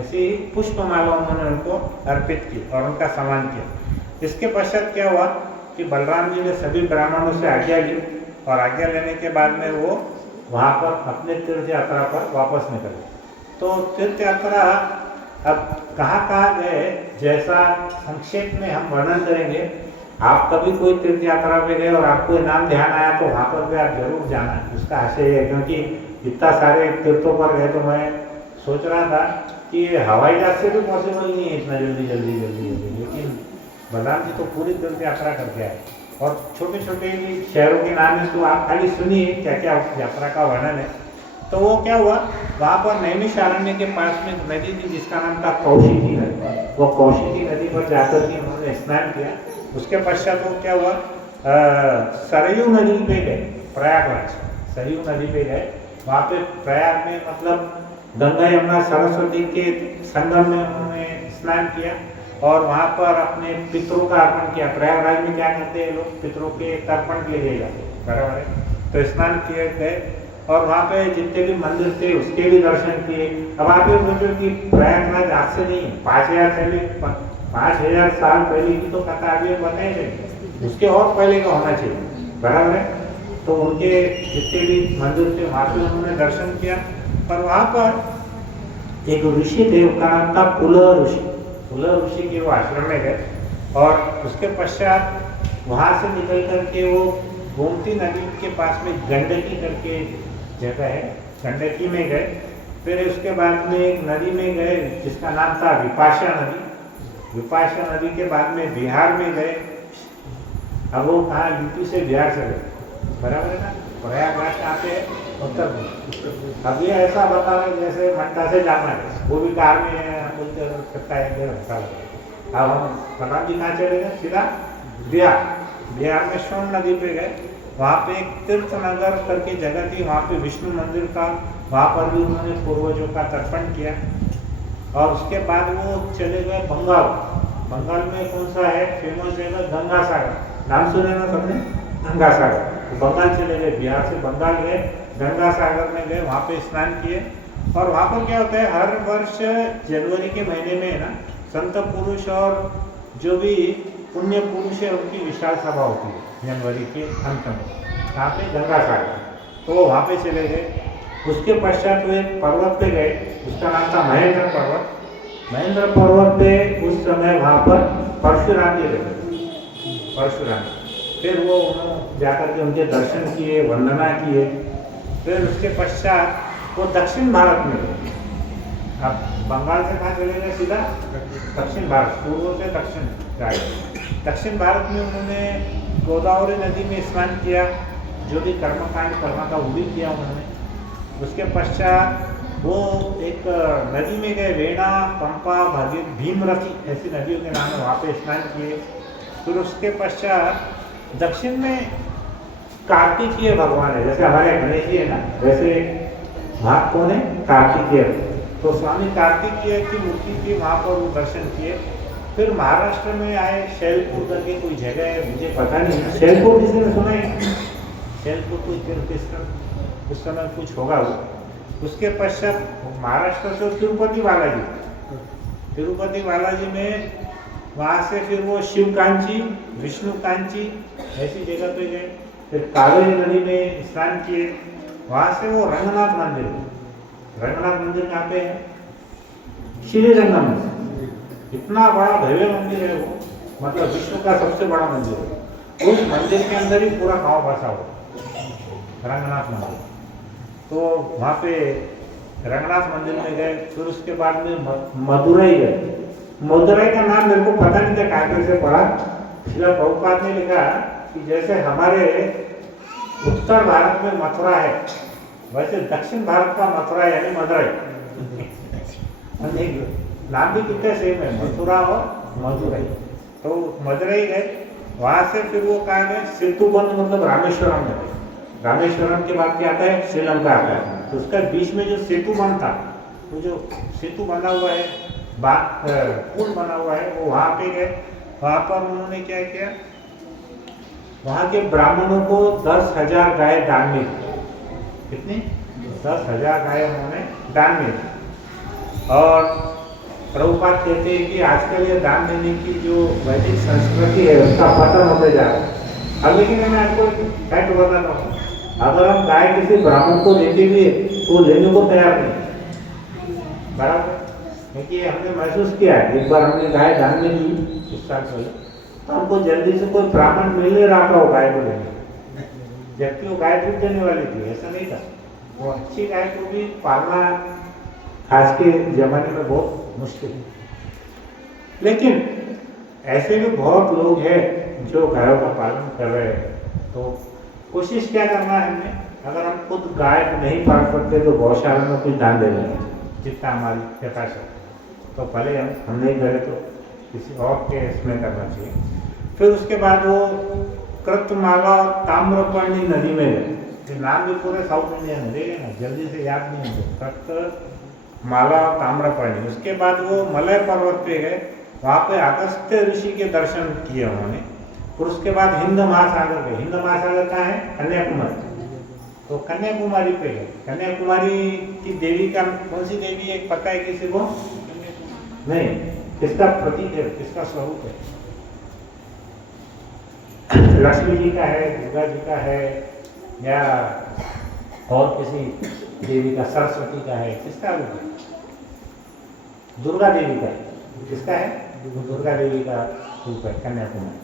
ऐसी पुष्प माला उन्होंने उनको अर्पित की और उनका सम्मान किया। इसके पश्चात क्या हुआ कि बलराम जी ने सभी ब्राह्मणों से आज्ञा ली और आज्ञा लेने के बाद में वो वहाँ पर अपने तीर्थ यात्रा पर वापस निकले। तो तीर्थ यात्रा अब कहाँ गए, जैसा संक्षेप में हम वर्णन करेंगे। आप कभी कोई तीर्थ यात्रा पे गए और आपको नाम ध्यान आया तो वहाँ पर भी आप जरूर जाना, उसका आशय है। क्योंकि इतना सारे तीर्थों पर गए तो मैं सोच रहा था कि हवाई जहाज से भी पॉसिबल नहीं है इतना जल्दी, लेकिन बलराम जी तो पूरी तीर्थ यात्रा करके आए। और छोटे छोटे शहरों के नाम है तो आप खाली सुनिए क्या क्या यात्रा का वर्णन है। तो वो क्या हुआ, वहाँ पर नैमिषारण्य के पास में नदी थी जिसका नाम था कौशिकी नदी। वो कौशिकी नदी पर जाकर के उन्होंने स्नान किया। उसके पश्चात वो क्या हुआ, सरयू नदी पे गए, प्रयागराज सरयू नदी पे गए। वहाँ पे प्रयाग में मतलब गंगा यमुना सरस्वती के संगम में उन्होंने स्नान किया और वहाँ पर अपने पितरों का अर्पण किया। प्रयागराज में क्या कहते हैं लोग, पितरों के तर्पण के लिए जाते, बराबर है। तो स्नान किए गए और वहाँ पे जितने भी मंदिर थे उसके भी दर्शन किए। अब आप ये सोचो कि प्रयागराज आज से नहीं, 5,000 साल पहले की तो कथा अभी बताई गई, उसके और पहले का होना चाहिए, बराबर है। तो उनके जितने भी मंदिर थे वहाँ पे उन्होंने दर्शन किया। और वहाँ पर एक ऋषि थे, उनका नाम था कुल ऋषि। कुल ऋषि के वो आश्रम में गए और उसके पश्चात वहाँ से निकल करके वो गोमती नदी के पास में गंडकी करके जगह है, गंडकी में गए। फिर उसके बाद में एक नदी में गए जिसका नाम था विपाशा नदी। विपाशा नदी के बाद में बिहार में गए। अब वो कहाँ, यूपी से बिहार से गए, बराबर है ना। प्रयागराज कहाँ पे है, उत्तर प्रदेश। अब ये ऐसा बता रहे जैसे मट्टा से जाना है, वो भी कार में बोलते सकता है, अब हम बलराम जी कहाँ चले गए, सीधा बिहार में सोन नदी पे गए। वहाँ पे एक तीर्थनगर करके जगह थी, वहाँ पे विष्णु मंदिर था, वहाँ पर भी उन्होंने पूर्वजों का तर्पण किया। और उसके बाद वो चले गए बंगाल। बंगाल में कौन सा है फेमस जगह, गंगा सागर, नाम सुने ना सबने, गंगा सागर। तो बंगाल चले गए, बिहार से बंगाल गए, गंगा सागर में गए, वहाँ पे स्नान किए। और वहाँ पर क्या होता है, हर वर्ष जनवरी के महीने में ना संत पुरुष और जो भी पुण्य पुरुष है उनकी विशाल सभा होती है जनवरी के अंत में, यहाँ पे गंगा सागर। तो वहाँ पे चले गए। उसके पश्चात वो एक पर्वत पे गए, उसका नाम था महेंद्र पर्वत। महेंद्र पर्वत पे उस समय वहाँ पर परशुराम जी रहते, परशुराम। फिर वो उन्होंने जाकर के उनके दर्शन किए, वंदना किए। फिर उसके पश्चात वो दक्षिण भारत में गए। अब बंगाल से कहाँ चले गए, सीधा दक्षिण भारत, पूर्व से दक्षिण जाए। दक्षिण भारत में उन्होंने गोदावरी नदी में स्नान किया, जो भी कर्मकांड करना था वो भी किया उन्होंने। उसके पश्चात वो एक नदी में गए, वेणा, पंपा, भागीर, भीमरथी ऐसी नदियों के नाम है, वहाँ पे स्नान किए। फिर उसके पश्चात दक्षिण में कार्तिकीय भगवान है, जैसे हमारे गणेश जी है ना, वैसे वहाँ कौन है, कार्तिकीय। तो स्वामी कार्तिकीय की मूर्ति थी, वहाँ पर वो दर्शन किए। फिर महाराष्ट्र में आए, शैलपुर करके कोई जगह है, मुझे पता नहीं, शैलपुर किसी ने सुना है, शैलपुर कोई तीर्थ उस समय कुछ होगा वो। उसके पश्चात महाराष्ट्र से तिरुपति बालाजी, तिरुपति बालाजी में वहाँ से फिर वो शिव कांची, विष्णु कांची ऐसी जगह पे गए। फिर कावेरी नदी में स्नान किए। वहाँ से वो रंगनाथ मंदिर, रंगनाथ मंदिर कहाँ पे है, श्रीरंगम में। इतना बड़ा भव्य मंदिर है वो, मतलब विश्व का सबसे बड़ा मंदिर है। उस मंदिर के अंदर ही पूरा गाँव बसा हुआ, रंगनाथ मंदिर। तो वहाँ पे रंगनाथ मंदिर में गए, फिर उसके बाद में मदुरई गए। मदुरई का नाम मेरे को पता नहीं था, कागज से पढ़ा। श्रील प्रभुपाद ने लिखा कि जैसे हमारे उत्तर भारत में मथुरा है, वैसे दक्षिण भारत का मथुरा यानी मदुरई। नाम भी कितने सेम है, मथुरा और मदुरई। तो मदुरई गए, वहां से फिर वो कहा गए सेतुबंध, मतलब रामेश्वरम गए। रामेश्वरम के बाद क्या आता है, श्रीलंका आता है। तो उसका बीच में जो सेतुबंध था, वो जो सेतु बना हुआ है, पुल बना हुआ है, वो वहां पे गए। वहां पर उन्होंने क्या किया, वहां के ब्राह्मणों को 10,000 गाय दान में दी। कितनी? 10,000 गाय उन्होंने दान में दी। और प्रभुपाद कहते हैं कि आजकल ये दान देने की जो वैदिक संस्कृति है उसका पतन होते जा रहा है। अब लेकिन मैं आपको फैक्ट बताता हूँ, अगर हम गाय किसी ब्राह्मण को देते भी तो लेने को तैयार नहीं, बराबर। क्योंकि हमने महसूस किया है, एक बार हमने गाय दान में दी कुछ साल पहले, तो हमको जल्दी से कोई ब्राह्मण मिल नहीं रहा था वो गाय को देने, जबकि वो गाय दूध देने वाली थी, ऐसा नहीं था। वो अच्छी गाय को भी पालना आज के जमाने में बहुत मुश्किल है। लेकिन ऐसे भी बहुत लोग हैं जो गायों का पालन कर रहे हैं। तो कोशिश क्या करना है हमें, अगर हम खुद गाय नहीं पाल सकते तो गौशाला में कुछ दान दे देंगे जितना हमारी कैपेसिटी। तो पहले हम नहीं करे तो किसी और के इसमें करना चाहिए। फिर उसके बाद वो कृतमाला और ताम्रपर्णी नदी में गए। नाम भी पूरे साउथ इंडिया में देखे ना, जल्दी से याद नहीं होंगे, कृतमाला और ताम्रपर्णी। उसके बाद वो मलय पर्वत पे गए, वहाँ पे अगस्त्य ऋषि के दर्शन किए उन्होंने। फिर उसके बाद हिंद महासागर गए। हिंद महासागर कहाँ है? कन्याकुमारी। तो कन्याकुमारी पे गए। कन्याकुमारी की देवी का कौन सी देवी है, पता है किसी को? नहीं, किसका प्रतीक है, किसका स्वरूप है? लक्ष्मी जी का है, दुर्गा जी का है, या और किसी देवी का, सरस्वती का है, किसका रूप है? दुर्गा देवी का। किसका है? दुर्गा देवी का रूप है कन्याकुमारी।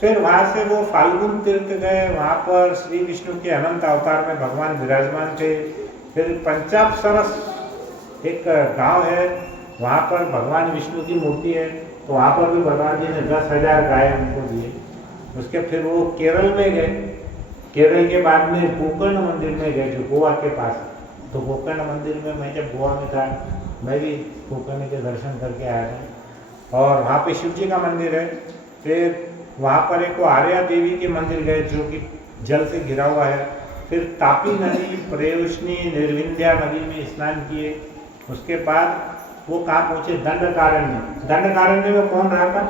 फिर वहाँ से वो फाल्गुन तीर्थ गए, वहाँ पर श्री विष्णु के अनंत अवतार में भगवान विराजमान थे। फिर पंचाब सरस एक गांव है, वहाँ पर भगवान विष्णु की मूर्ति है, तो वहाँ पर भी भगवान जी ने 10,000 गाय उनको दिए। उसके फिर वो केरल में गए। केरल के बाद में गोकर्ण मंदिर में गए जो गोवा के पास। तो गोकर्ण मंदिर में मैं जब गोवा में था, मैं भी गोकर्ण के दर्शन करके आया था। और वहाँ पे शिव जी का मंदिर है। फिर वहाँ पर एक आर्या देवी के मंदिर गए जो कि जल से घिरा हुआ है। फिर तापी नदी, प्रेयष्णी, निर्विंध्या नदी में स्नान किए। उसके बाद वो कहाँ पहुँचे? दंडकारण्य। दंडकारण्य में कौन रहा था?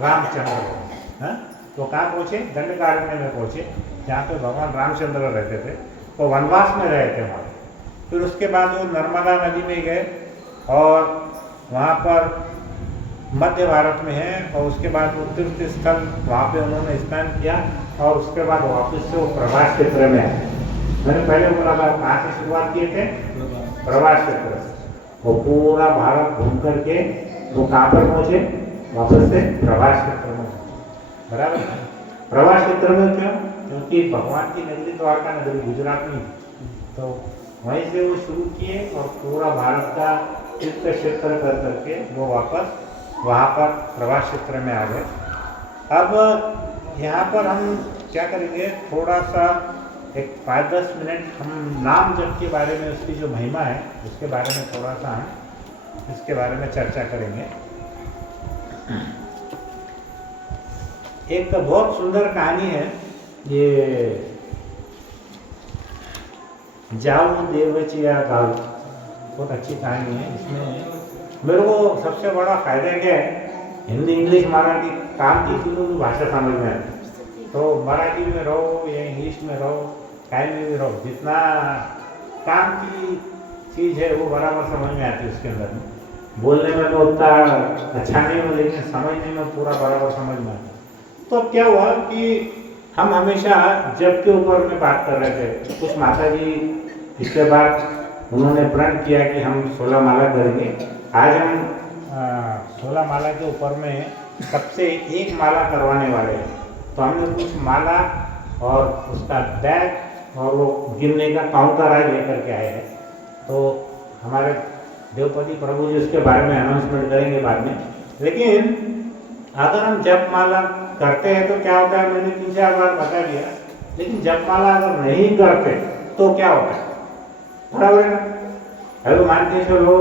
रामचंद्र। हाँ, तो कहाँ पहुँचे? दंडकारण्य में पहुँचे, जहाँ पे भगवान रामचंद्र रहते थे। वो वनवास में रहे थे वहाँ। फिर उसके बाद वो नर्मदा नदी में गए और वहाँ पर मध्य भारत में है। और उसके बाद वो तीर्थ स्थल, वहाँ पे उन्होंने स्नान किया और उसके बाद वापस से वो प्रवास क्षेत्र में आए। मैंने पहले बोला था कहाँ से शुरुआत किए थे? प्रवास क्षेत्र से। वो पूरा भारत घूम करके वो कहाँ पर पहुँचे? वापस से प्रवास क्षेत्र में। बराबर। प्रवास क्षेत्र में क्यों? क्योंकि भगवान की नगरी द्वारका नगरी गुजरात में, तो वहीं से वो शुरू किए और पूरा भारत का तीर्थ क्षेत्र कर करके वो वापस वहाँ पर प्रवास क्षेत्र में आ गए। अब यहाँ पर हम क्या करेंगे, थोड़ा सा एक 5-10 मिनट हम नाम जप के बारे में, उसकी जो महिमा है उसके बारे में थोड़ा सा हम इसके बारे में चर्चा करेंगे। एक बहुत सुंदर कहानी है ये, जाऊ देवचिया गाऊ, बहुत अच्छी कहानी है। इसमें मेरे को सबसे बड़ा फायदा क्या है, हिंदी, इंग्लिश, मराठी काम की तीनों भी भाषा समझ में आती। तो मराठी में रहो या इंग्लिश में रहो, कहीं में भी रहो, जितना काम की चीज़ है वो बराबर समझ में आती है उसके अंदर में। बोलने में तो उतना अच्छा नहीं हो, लेकिन समझने में पूरा बराबर समझ में आता। तो अब क्या हुआ कि हम हमेशा जप के ऊपर में बात कर रहे थे। कुछ माता जी पिछले बार उन्होंने प्रण किया कि हम 16 माला करेंगे। आज हम 16 माला के ऊपर में सबसे एक माला करवाने वाले हैं। तो हमने कुछ माला और उसका बैग और वो गिनने का काउंटर आज लेकर के आए हैं। तो हमारे देवपति प्रभु जी उसके बारे में अनाउंसमेंट करेंगे बाद में। लेकिन अगर हम जप माला करते हैं तो क्या होता है, मैंने 3-4 बार बता दिया। लेकिन जप माला अगर नहीं करते तो क्या होता है, बराबर है ना। अगर मान के चलो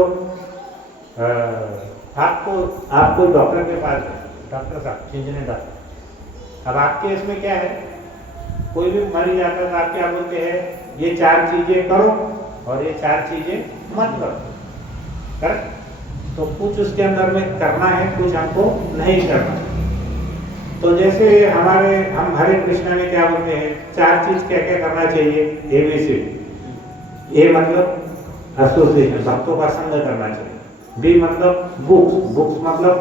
आपको डॉक्टर के पास गए, डॉक्टर साहब इंजीनियर डॉक्टर, अब आपके इसमें क्या है, कोई भी मरीज आता है तो आप क्या बोलते हैं, ये 4 चीजें करो और ये 4 चीजें मत करो, करेक्ट। तो कुछ उसके अंदर में करना है, कुछ हमको नहीं करना। तो जैसे हम हरे कृष्णा में क्या बोलते हैं, 4 चीज क्या क्या करना चाहिए, ABC। ए मतलब एसोसिएशन, भक्तों का संग करना चाहिए। बी मतलब बुक्स मतलब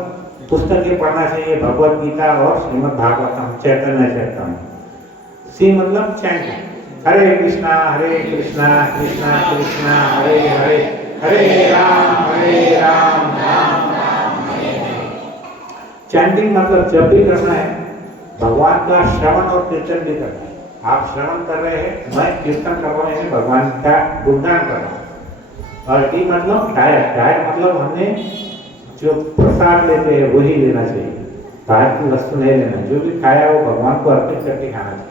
पुस्तकें पढ़ना चाहिए, भगवत गीता और श्रीमद् भागवतम, चैतन्य चैतन्य। सी मतलब चैंटिंग, हरे कृष्णा कृष्णा कृष्णा हरे हरे, हरे राम राम राम हरे हरे। चैंटिंग मतलब जब भी करना है भगवान का श्रवण और कीर्तन भी करना है। आप श्रवण कर रहे हैं, मैं कीर्तन कर रहे हैं, भगवान का गुणगान कर रहा हूँ। और डी मतलब डाइट मतलब हमने जो प्रसाद लेते हैं वही लेना चाहिए, बाहर की वस्तु नहीं लेना। जो भी खाया वो भगवान को अर्पित करके खाना चाहिए।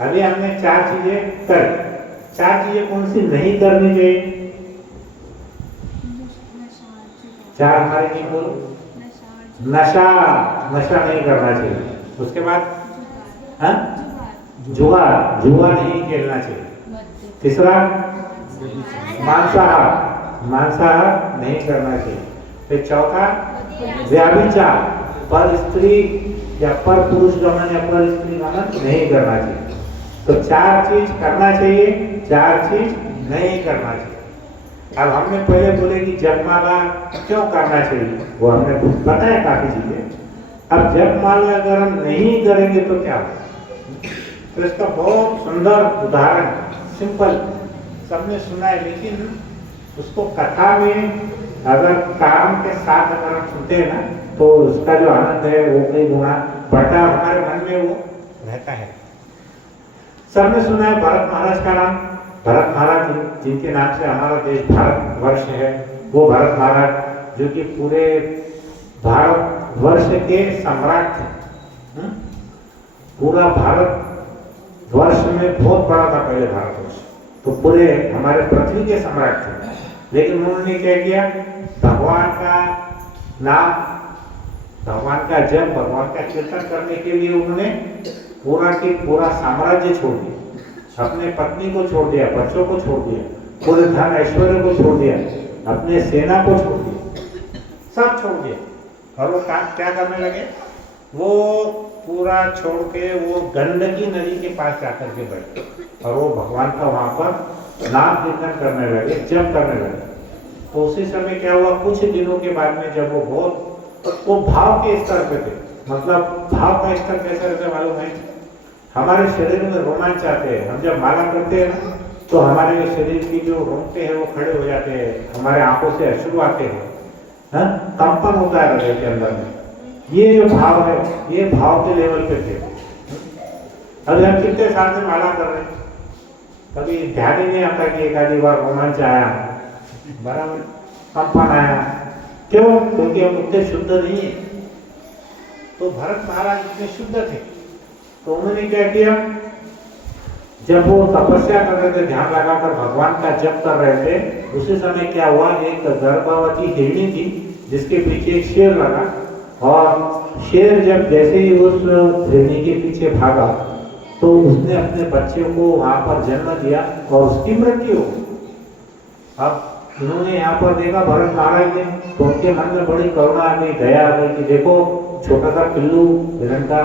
अभी हमने 4 चीजें कर, 4 चीजें कौन सी नहीं करनी चाहिए, 4 हमारे नहीं बोलो, नशा नहीं करना चाहिए। उसके बाद जुआ नहीं खेलना चाहिए। तीसरा मांसाहार नहीं करना चाहिए। फिर चौथा व्याभिचार, पर स्त्री या पर पुरुष गमन या पर स्त्री गमन नहीं करना चाहिए। तो 4 चीज करना चाहिए, 4 चीज नहीं करना चाहिए। अब हमने पहले बोले कि जपमाला क्यों करना चाहिए, वो हमने बताया काफी चीजें। अब जपमाला अगर हम नहीं करेंगे तो क्या होगा, तो इसका बहुत सुंदर उदाहरण, सिंपल, सबने सुना है, लेकिन उसको कथा में अगर काम के साथ अगर हम सुनते हैं ना तो उसका जो आनंद है वो कई गुना बढ़ता है, हमारे मन में वो रहता है। सबने सुना है भरत महाराज का नाम, भरत महाराज जिनके नाम से हमारा देश भारत वर्ष है, वो भरत महाराज जो कि पूरे भारत वर्ष के सम्राट थे। पूरा भारत वर्ष में बहुत बड़ा था पहले भारतवर्ष, तो पूरे हमारे पृथ्वी के सम्राट थे। लेकिन उन्होंने क्या किया, भगवान का नाम, भगवान का जप, भगवान का कीर्तन करने के लिए उन्होंने पूरा साम्राज्य छोड़ दिया, अपने पत्नी को छोड़ दिया, बच्चों को छोड़ दिया, पूरे धन ऐश्वर्य को छोड़ दिया, अपने सेना को छोड़ दिया, सब छोड़ दिया। और वो क्या करने लगे, वो पूरा छोड़ के वो गंडकी नदी के पास जाकर के बैठे और वो भगवान का वहां पर नाम कीर्तन करने लगे, जप करने लगे। तो उसी समय क्या हुआ, कुछ दिनों के बाद में जब वो भाव के स्तर पे थे, मतलब भाव का स्तर कैसा रहता मालूम है, हमारे शरीर में रोमांच आते हैं। हम जब माला करते हैं ना तो हमारे शरीर की जो रोंगटे हैं वो खड़े हो जाते हैं, हमारे आंखों से अश्रु आते हैं, कंपन होता है हृदय के अंदर में। ये जो भाव है, ये भाव के लेवल पे थे। अभी हम कितने साल से माला कर रहे हैं, कभी ध्यान ही नहीं आता कि एक आधी बार रोमांच आया, बराबर कंपन आया, क्यों, क्योंकि हम उतने शुद्ध नहीं है। तो भरत महाराज इतने शुद्ध थे तो उन्होंने क्या किया, जब वो तपस्या कर रहे थे, ध्यान लगाकर भगवान का जप कर रहे थे, उसी समय क्या हुआ, एक गर्भवती हिरणी थी जिसके पीछे एक शेर लगा, और शेर जब जैसे ही उस हिरणी के पीछे भागा तो उसने अपने बच्चे को वहां पर जन्म दिया और उसकी मृत्यु हो गई। अब उन्होंने यहाँ पर देखा भरत महाराज ने, तो उनके मन में बड़ी करुणा आ गई, दया आ गई कि देखो छोटा सा पिल्लू हिरण का,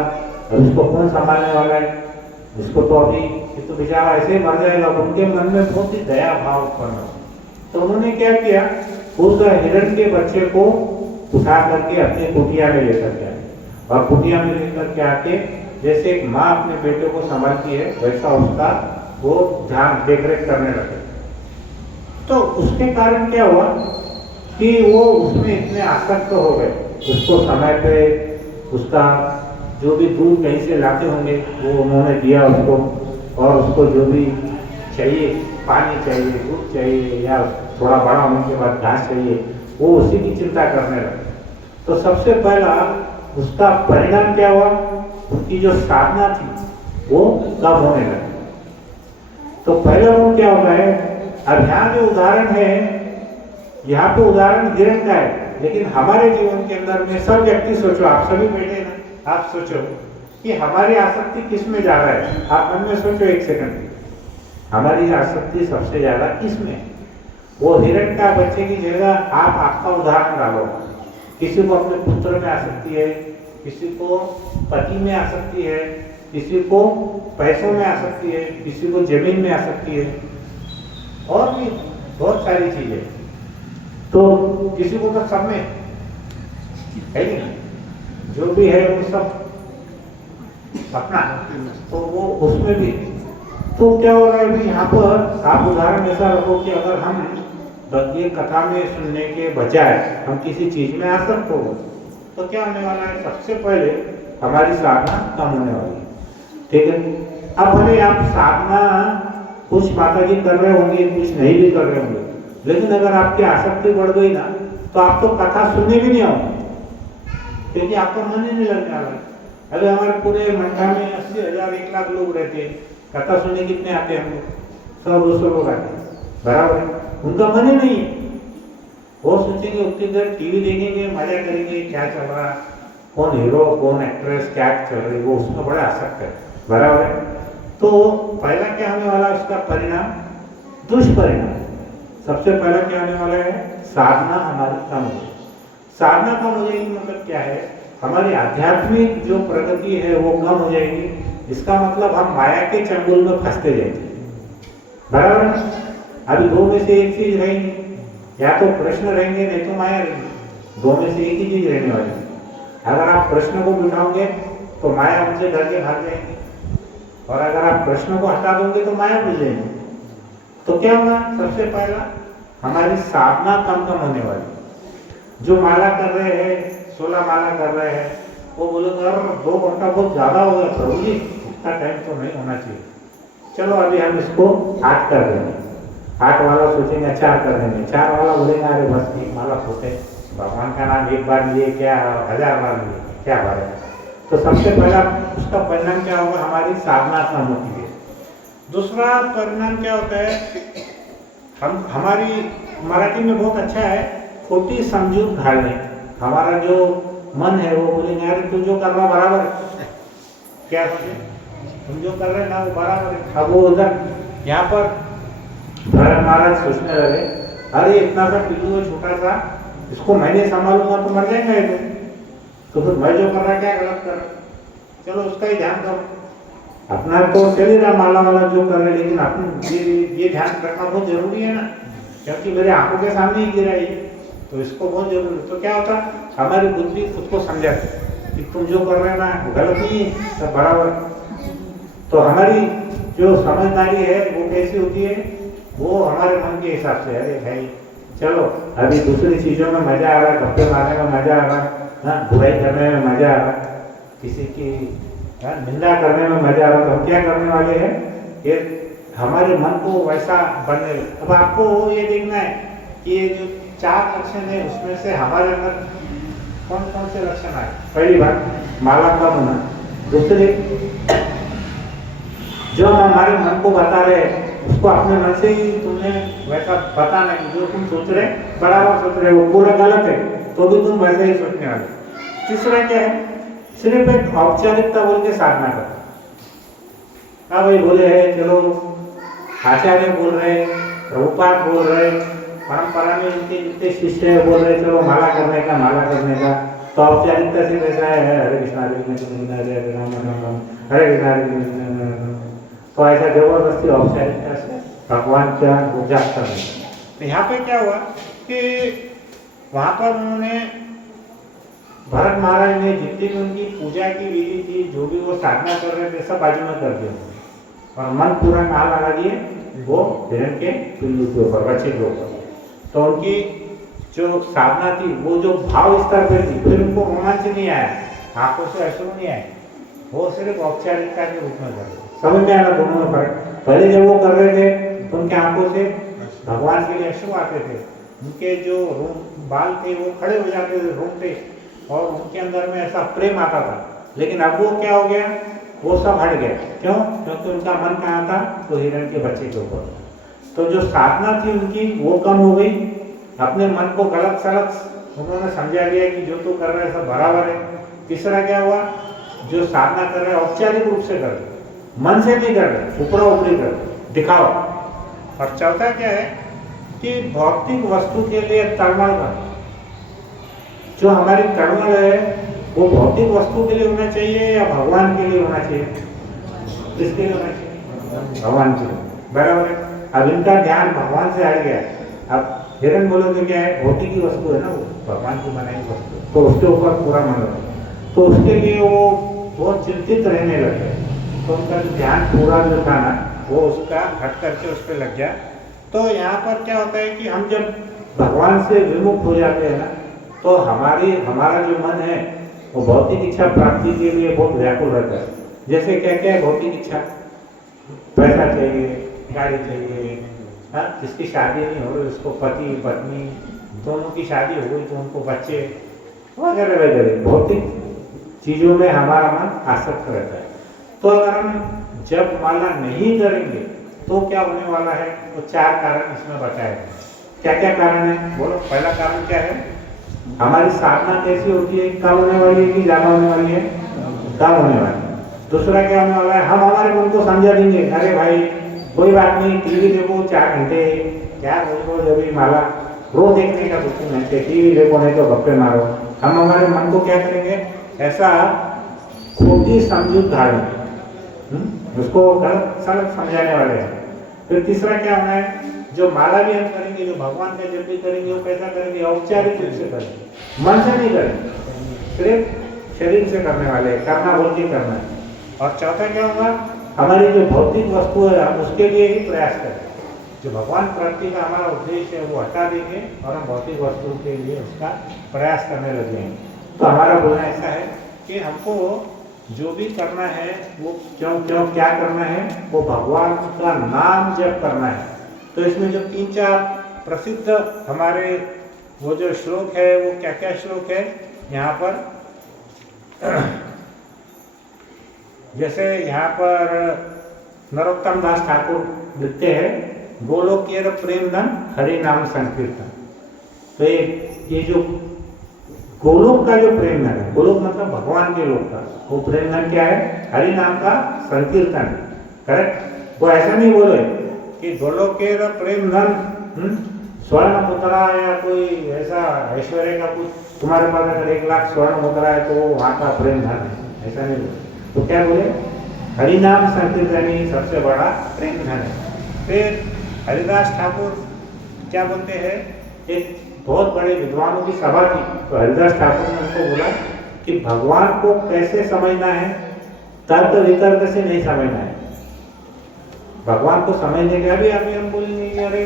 उसको कौन संभालने वाला है, इसको तो अभी ये तो बेचारा ऐसे ही मर जाएगा। उनके मन में बहुत ही दया भाव उत्पन्न हो। तो उन्होंने क्या किया, उस हिरण के बच्चे को उठा करके अपने कुटिया में लेकर के आए, और कुटिया में लेकर के आके जैसे एक माँ अपने बेटे को संभालती है वैसा उसका वो ध्यान देखरेख करने लगे। तो उसके कारण क्या हुआ कि वो उसमें इतने आसक्त हो गए, उसको समय पे उसका जो भी दूध कहीं से लाते होंगे वो उन्होंने दिया उसको, और उसको जो भी चाहिए, पानी चाहिए, दूध चाहिए, या थोड़ा बड़ा होने के बाद घास चाहिए, वो उसी की चिंता करने लगे। तो सबसे पहला उसका परिणाम क्या हुआ, उसकी जो साधना थी वो कम होने लगी। तो पहला वो क्या होता है, अब यहाँ जो उदाहरण है, यहाँ पे उदाहरण हिरण का है, लेकिन हमारे जीवन के अंदर में सब व्यक्ति सोचो, आप सभी बैठे ना, आप सोचो कि हमारी आसक्ति किस में ज्यादा है। आप मन में सोचो एक सेकंड, हमारी आसक्ति सबसे ज्यादा किस में? वो हिरण का बच्चे की जगह आप आपका उदाहरण डालो। किसी को अपने पुत्र में आसक्ति है, किसी को पति में आसक्ति है, किसी को पैसों में आसक्ति है, किसी को जमीन में आसक्ति है, और भी बहुत सारी चीजें। तो किसी को तो सब में है कि नहीं, जो भी है वो सब अपना, तो वो उसमें भी। तो क्या हो रहा है अभी यहाँ पर, आप उदाहरण ऐसा रखो कि अगर हम ये कथा में सुनने के बजाय हम किसी चीज में आसक्त हो, तो क्या होने वाला है, सबसे पहले हमारी साधना कम होने वाली है। ठीक है, अब भले आप साधना कुछ माता जी कर रहे होंगे, कुछ नहीं भी कर रहे होंगे, लेकिन अगर आपकी आसक्ति बढ़ गई ना, तो आप तो कथा सुनने भी नहीं आओगे, क्योंकि आपका मन ही नहीं लगने वाला। अरे हमारे पूरे मंडा में 80,000 1 लाख लोग रहते हैं, कथा सुनने कितने आते हैं हम लोग? 100-200 लोग आते हैं, बराबर है। उनका मन ही नहीं है, वो सोचेंगे उतनी देर टीवी देखेंगे, मजा करेंगे, क्या चल रहा, कौन हीरो कौन एक्ट्रेस क्या चल रही, वो उसमें बड़ा आसक्त है, बराबर है। तो पहला क्या होने वाला है, उसका परिणाम, दुष्परिणाम। सबसे पहला क्या होने वाला है, साधना हमारी कम हो। साधना कम हो जाएगी मतलब क्या है, हमारी आध्यात्मिक जो प्रगति है वो कम हो जाएगी। इसका मतलब हम माया के चंगुल में फंसते जाएंगे, बराबर है। अभी दो में से एक चीज रहेंगी, या तो प्रश्न रहेंगे नहीं तो माया रहेंगी, दो में से एक ही चीज रहने वाली है। अगर आप प्रश्न को बिठाओगे तो माया उनसे डर के भाग जाएगी, और अगर आप प्रश्न को हटा दोगे तो माया भूल जाएगी। तो क्या होगा, सबसे पहला हमारी साधना कम होने वाली। जो माला कर रहे हैं, 16 माला कर रहे हैं, वो बोलोगे यार 2 घंटा बहुत ज्यादा हो गया प्रभु जी, इतना टाइम तो नहीं होना चाहिए, चलो अभी हम इसको 8 कर देंगे। 8 वाला सोचेंगे 4 कर देंगे, 4 वाला बोलेंगे अरे बस 1 माला होते, भगवान का नाम एक बार लिए क्या 1000 बार लिए क्या बात है। तो सबसे पहला उसका परिणाम क्या होगा, हमारी साधना कम होती है। दूसरा परिणाम क्या होता है, हम हमारी मराठी में बहुत अच्छा है, खोटी समझूत घालने। हमारा जो मन है वो बोलेंगे यार तुम जो कर रहा बराबर है, क्या सोचे तुम जो कर रहे ना वो बराबर है। अब वो उधर यहाँ पर भरत महाराज सोचने लगे, अरे इतना सा पिल्लू है छोटा सा, इसको मैंने संभालूंगा तो मर जाएगा ये तो फिर मैं जो कर रहा क्या गलत कर रहा, चलो उसका ही ध्यान करो। अपना तो चल ही रहा माला वाला जो कर रहे, लेकिन अपने ये ध्यान रखना बहुत जरूरी है ना, क्योंकि मेरे आंखों के सामने ही गिरा है, तो इसको बहुत जरूरी। तो क्या होता, हमारी बुद्धि खुद को समझाती कि तुम जो कर रहे हो ना गलत नहीं है, सब बराबर। तो हमारी जो समझदारी है वो कैसी होती है, वो हमारे मन के हिसाब से, अरे भाई चलो अभी दूसरी चीजों में मजा आ रहा है, धक्के मारने में मजा आ रहा है, बुराई करने में मजा आ रहा है, किसी की निंदा करने में मजा आ रहा है, तो हम क्या करने वाले हैं, ये हमारे मन को वैसा बनने। अब आपको ये देखना है कि ये जो 4 लक्षण है उसमें से हमारे अंदर कौन कौन से लक्षण आए। पहली बात माला कम होना, दूसरी जो हम हमारे मन को बता रहे उसको अपने मन से ही तुमने वैसा बताना कि जो तुम सोच रहे बराबर सोच रहे, वो पूरा गलत है तो भी तुम वैसे ही सोचने वाले। तीसरा क्या है, सिर्फ एक औपचारिकता बोल के साधना कर। हाँ भाई बोले है, चलो आचार्य बोल रहे, प्रभुपाद बोल रहे, परंपरा में इनके जितने शिष्य बोल रहे चलो माला करने का, तो औपचारिकता से कैसा है, हरे कृष्ण हरे कृष्ण हरे राम राम हरे कृष्ण हरे कृष्ण, तो ऐसा जबरदस्ती औपचारिकता से भगवान का जाप कर रहे। तो यहाँ पे क्या हुआ कि वहाँ पर उन्होंने भरत महाराज ने जितनी भी उनकी पूजा की विधि थी, जो भी वो साधना कर रहे थे सब बाजू में कर दिया, और मन पूरा ना लगा दिए वो हिरण के पिल्लू के ऊपर, बच्चे के ऊपर। तो उनकी जो साधना थी वो जो भाव स्तर पर थी, फिर उनको रोमांच नहीं आया, आंखों से अश्रु नहीं आए, वो सिर्फ औपचारिकता के रूप में कर रहे थे। समझ में आया दोनों में फर्क? पहले जब वो कर रहे थे तो उनके आंखों से भगवान के लिए अश्रु आते थे, उनके जो बाल थे वो खड़े हो जाते थे, रोंगटे, और उनके अंदर में ऐसा प्रेम आता था। लेकिन अब वो क्या हो गया, वो सब हट गया। क्यों? क्योंकि उनका मन कहाँ था? तो हिरण के बच्चे के ऊपर। तो जो साधना थी उनकी वो कम हो गई, अपने मन को गलत सलत उन्होंने समझा लिया कि जो तू कर रहा है सब बराबर है। तीसरा क्या हुआ, जो साधना कर रहे हैं औपचारिक रूप से कर रहे, मन से नहीं कर रहे, ऊपरा ऊपरी कर रहे, दिखाओ। और चौथा क्या है कि भौतिक वस्तु के लिए तड़मड़ कर, जो हमारी तड़मड़ है वो भौतिक वस्तु के लिए होना चाहिए या भगवान के लिए होना चाहिए? किसके लिए होना चाहिए? भगवान के लिए, बराबर है। अब इनका ध्यान भगवान से हट गया। अब हिरण बोलो तो क्या है, भौतिक की वस्तु है ना, वो भगवान की बनाई वस्तु, तो उसके ऊपर पूरा मन रहा, तो उसके लिए वो बहुत चिंतित रहने लगे। तो उनका ध्यान पूरा जो था ना वो उसका हट करके उस पर लग गया। तो यहाँ पर क्या होता है कि हम जब भगवान से विमुख हो जाते हैं ना, तो हमारा जो मन है वो भौतिक इच्छा प्राप्ति के लिए बहुत व्याकुल रहता है। जैसे क्या क्या है भौतिक इच्छा, पैसा चाहिए, गाड़ी चाहिए, हाँ, जिसकी शादी नहीं हो रही उसको पति पत्नी दोनों की शादी हो गई तो उनको बच्चे वगैरह वगैरह भौतिक चीज़ों में हमारा मन आसक्त रहता है। तो अगर हम जब माला नहीं करेंगे तो क्या होने वाला है, वो चार कारण इसमें बताए। क्या क्या कारण है बोलो? पहला कारण क्या है, हमारी साधना कैसी होती है, कम होने वाली है कि ज़्यादा होने वाली है? कम होने वाली है। दूसरा क्या होने वाला है, हम हमारे मन को समझा देंगे, अरे भाई कोई बात नहीं, टीवी देखो 4 घंटे, क्या रोज अभी माला रोज देखने का 2 घंटे, टीवी देखो नहीं तो गप्पे मारो। हम हमारे मन को क्या करेंगे, ऐसा खोटी समझूत धारण, उसको गलत सलत समझाने वाले हैं। फिर तीसरा क्या होना है, जो माला भी हम करेंगे, जो भगवान का जप भी करेंगे, वो कैसा करेंगे, औपचारिक रूप से करेंगे, मन से नहीं करेंगे, सिर्फ शरीर से करने वाले, करना बोल के करना है। और चौथा क्या होगा, हमारी जो भौतिक वस्तु है हम उसके लिए ही प्रयास करें, जो भगवान प्राप्ति का हमारा उद्देश्य है वो हटा देंगे और हम भौतिक वस्तु के लिए उसका प्रयास करने लगेंगे। तो हमारा बोलना ऐसा है कि हमको जो भी करना है वो क्यों क्या करना है, वो भगवान का नाम जप करना है। तो इसमें जो 3-4 प्रसिद्ध हमारे वो जो श्लोक है वो क्या क्या श्लोक है यहाँ पर, जैसे यहाँ पर नरोत्तम दास ठाकुर लिखते हैं, गोलोकेर प्रेम धन हरि नाम संकीर्तन। तो ये जो गोलोक का जो प्रेम धन है, गोलोक मतलब भगवान के लोक का, वो प्रेम धन क्या है, हरि नाम का संकीर्तन। करेक्ट? वो ऐसा नहीं बोले कि गोलोकेर प्रेम धन स्वर्ण मुद्रा या कोई ऐसा ऐश्वर्य का कुछ, तुम्हारे पास अगर 1 लाख स्वर्ण मुद्रा है तो वहाँ का प्रेम धन है, ऐसा नहीं बोले। तो क्या बोले, हरिनाम संकीर्तन ही सबसे बड़ा प्रेम धन है। फिर हरिदास ठाकुर क्या बोलते हैं, एक बहुत बड़े विद्वानों की सभा थी, तो हरिदास ठाकुर ने उनको बोला कि भगवान को कैसे समझना है, तर्क वितर्क से नहीं समझना है। भगवान को समझने का भी अभी हम बोलेंगे कि अरे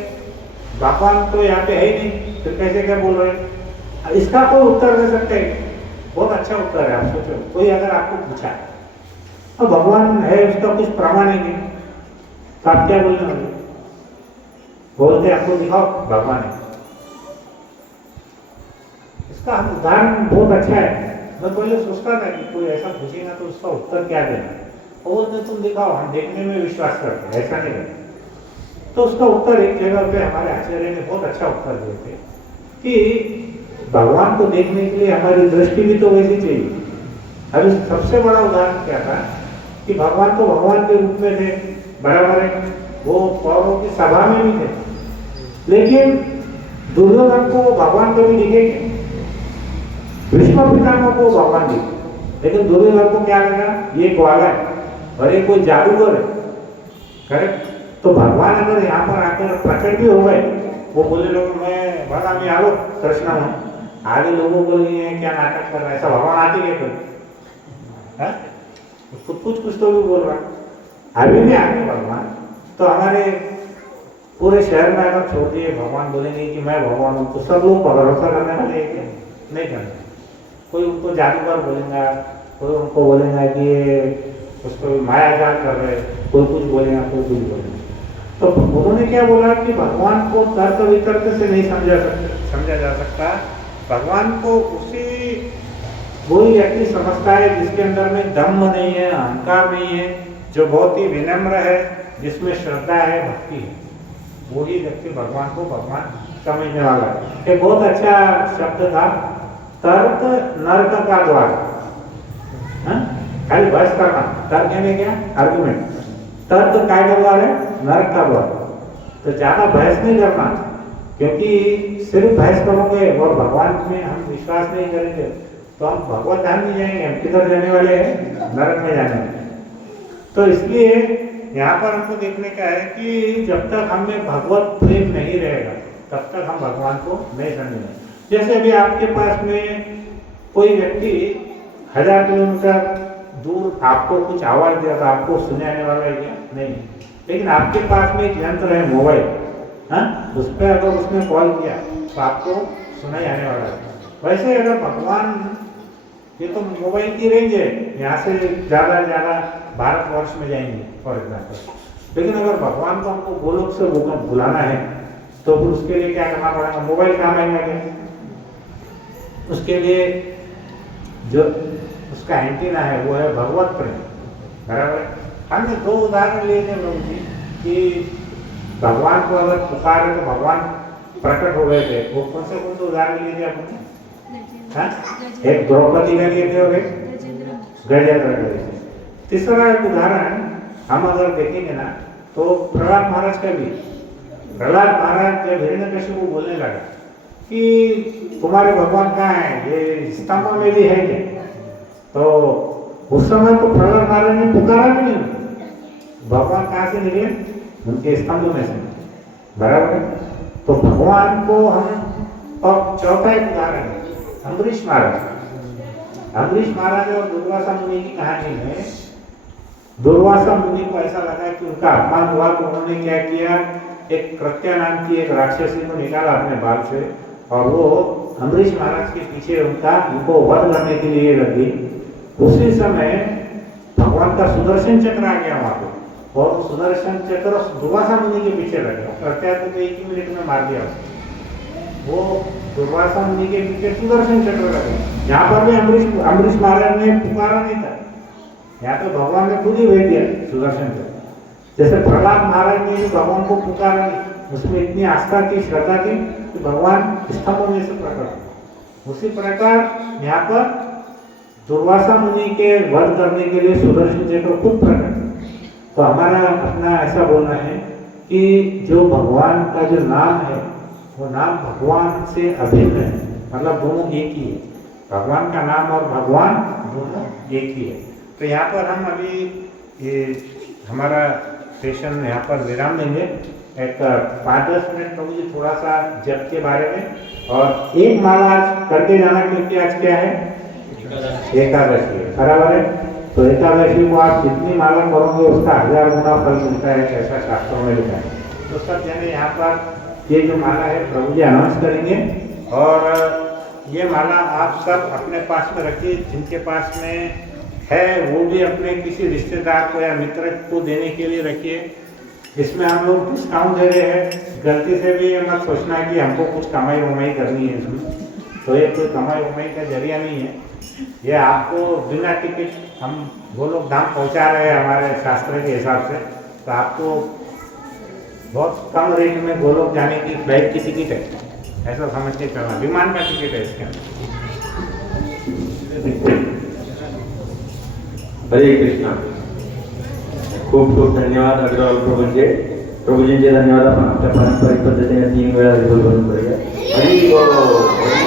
भगवान तो यहाँ पे है ही नहीं, फिर कैसे क्या बोल रहे हैं, इसका कोई उत्तर दे सकते हैं? बहुत अच्छा उत्तर है। आप सोचो, कोई अगर आपको पूछा और भगवान है उसका कुछ प्रमाण है नहीं, तो आप क्या बोलने वाले? बोलते आपको दिखाओ भगवान है। इसका हम उदाहरण बहुत अच्छा है। मैं पहले सोचता था कि कोई ऐसा पूछेगा तो उसका उत्तर क्या देना, और बोलते तुम दिखाओ, हम देखने में विश्वास करते हैं, ऐसा नहीं करते। तो उसका उत्तर एक जगह पे हमारे आचार्य ने बहुत अच्छा उत्तर दिए थे कि भगवान को देखने के लिए हमारी दृष्टि भी तो वैसी चाहिए। अभी सबसे बड़ा उदाहरण क्या था कि भगवान तो भगवान के रूप में थे, बराबर है, वो कौरवों की सभा में भी थे, लेकिन दुर्योधन को भगवान कभी दिखेंगे, भीष्म पितामह को भगवान दिखे, लेकिन दुर्योधन को क्या लगा, ये ग्वाला है और ये कोई जादूगर है। करेक्ट? तो भगवान अगर यहाँ पर आकर प्रकट भी हो गए, वो बोले लोग मैं भला मैं आलो कृष्ण हूँ, आगे लोगों को ये क्या नाटक कर रहा है, ऐसा भगवान आते गए कोई उसको कुछ तो भी बोल रहा, अभी भी आगे भगवान। तो हमारे पूरे शहर में अगर छोड़ दिए भगवान बोलेंगे कि मैं भगवान हूँ, तो सब लोग भरोसा करने वाले नहीं करते। कोई उनको जादूगर बोलेगा, तो उनको बोलेगा कि ये उसको मायाजाल कर रहे, कोई कुछ बोलेगा, कोई कुछ बोलेगा। तो उन्होंने क्या बोला कि भगवान को तर्क वितर्क से नहीं समझा जा सकता। भगवान को उसी वही व्यक्ति समझता है जिसके अंदर में दम्भ नहीं है, अहंकार नहीं है, जो बहुत ही विनम्र है, जिसमें श्रद्धा है, भक्ति है, वही व्यक्ति भगवान को भगवान समझने वाला है। एक बहुत अच्छा शब्द था, तर्क नरक का द्वार। खाली बहस करना, तर्क यानी क्या? आर्गुमेंट। तर्क काय का द्वार है? नरक का द्वार। तो ज्यादा बहस नहीं करना, क्योंकि सिर्फ बहस करोगे और भगवान में हम विश्वास नहीं करेंगे तो हम भगवत धाम नहीं जाएंगे, हम किधर जाने वाले हैं? नरक में जाने वाले। तो इसलिए यहाँ पर हमको देखने का है कि जब तक हमें भगवत प्रेम नहीं रहेगा तब तक हम भगवान को नहीं समझेंगे। जैसे अभी आपके पास में कोई व्यक्ति 1000 किलोमीटर दूर आपको कुछ आवाज दिया तो आपको सुनाने वाला है क्या? नहीं। लेकिन आपके पास में एक यंत्र है, मोबाइल, उस पर अगर उसने कॉल किया तो आपको सुनाई आने वाला है। वैसे अगर भगवान, ये तो मोबाइल की रेंज है, यहाँ से ज़्यादा भारतवर्ष में जाएंगे फॉर एग्जाम्पल। लेकिन अगर भगवान को हमको गोलोक से बुलाना है तो फिर उसके लिए क्या करना पड़ेगा? मोबाइल काम आएगा क्या? उसके लिए जो उसका एंटीना है वो है भगवत प्रेम, बराबर। हमने 2 उदाहरण लिए थे प्रभु जी कि भगवान को अगर पुकारे तो भगवान प्रकट हो गए थे। वो कौन से उदाहरण लिए थे आपने? एक द्रौपदी का लिए थे और एक गजेंद्र का लिए थे। तीसरा एक उदाहरण हम अगर देखेंगे ना तो प्रहलाद महाराज का भी। प्रहलाद महाराज जब हिरण्यकशिपु को बोलने लगा कि तुम्हारे भगवान कहाँ है, ये स्तंभ में भी है क्या? तो उस समय तो प्रहलाद महाराज ने पुकारा भी नहीं, भगवान कहाँ से निकले? उनके स्तंभ में से, बराबर है। तो भगवान को हम, और चौथा एक उदाहरण है अम्बरीश महाराज। अम्बरीश महाराज और दुर्वासा मुनि की कहानी में दुर्वासा मुनि को ऐसा लगा कि उनका अपमान हुआ तो उन्होंने क्या किया, एक कृत्या नाम की एक राक्षसी को निकाला अपने बाल से और वो अम्बरीश महाराज के पीछे उनको वध करने के लिए लग गई। उसी समय भगवान का सुदर्शन चक्र आ गया वहां पे और सुदर्शन चक्र दुर्वासा मुनि के पीछे लग गया। कृत्या को 1 ही मिनट में मार दिया वो दुर्वासा मुनि के पीछे सुदर्शन चक्र लग गया। यहाँ पर भी अम्बरीश महाराज ने पुकारा नहीं था, यहाँ पे भगवान ने खुद ही भेज दिया सुदर्शन चक्र। जैसे प्रहलाद महाराज ने भी भगवान को पुकारा नहीं, उसमें इतनी आस्था थी, श्रद्धा थी कि भगवान स्तंभ में से प्रकट। उसी प्रकार यहाँ पर दुर्वासा मुनि के वध करने के लिए सुदर्शन चक्र खुद प्रकट। तो हमारा अपना ऐसा बोलना है कि जो भगवान का जो नाम है वो नाम भगवान से अभिन्न है, मतलब दोनों एक ही है। भगवान का नाम और भगवान दोनों एक ही है। तो यहाँ पर हम अभी ये हमारा सेशन यहाँ पर विराम देंगे। एक 5-10 मिनट प्रभु जी थोड़ा सा जप के बारे में और एक माला आज करके जाना, क्योंकि आज क्या है? एकादशी है, बराबर है। तो एकादशी को आप जितनी माला करोगे उसका 1000 गुना फल मिलता है, ऐसा शास्त्रों में लिखा है। तो सब जने यहाँ पर ये जो माला है प्रभु जी अनाउंस करेंगे और ये माला आप सब अपने पास में रखिए। जिनके पास में है वो भी अपने किसी रिश्तेदार को या मित्र को देने के लिए रखिए। इसमें हम लोग डिस्काउंट दे रहे हैं, गलती से भी ये मत सोचना कि हमको कुछ कमाई वमाई करनी है इसमें। तो ये कोई कमाई वमाई का जरिया नहीं है, ये आपको बिना टिकट हम गोलोक धाम पहुँचा रहे हैं हमारे शास्त्र के हिसाब से। तो आपको बहुत कम रेट में गोलोक जाने की फ्लाइट की टिकट है, ऐसा समझ के चलना। विमान का टिकट है इसके अंदर। हरे कृष्णा। खूप खूप धन्यवाद अग्रवाल प्रभूजींचे धन्यवाद। आपण आपल्या पारंपरिक पद्धतीने 3 वेळा बोलून करूया। हरी बोल।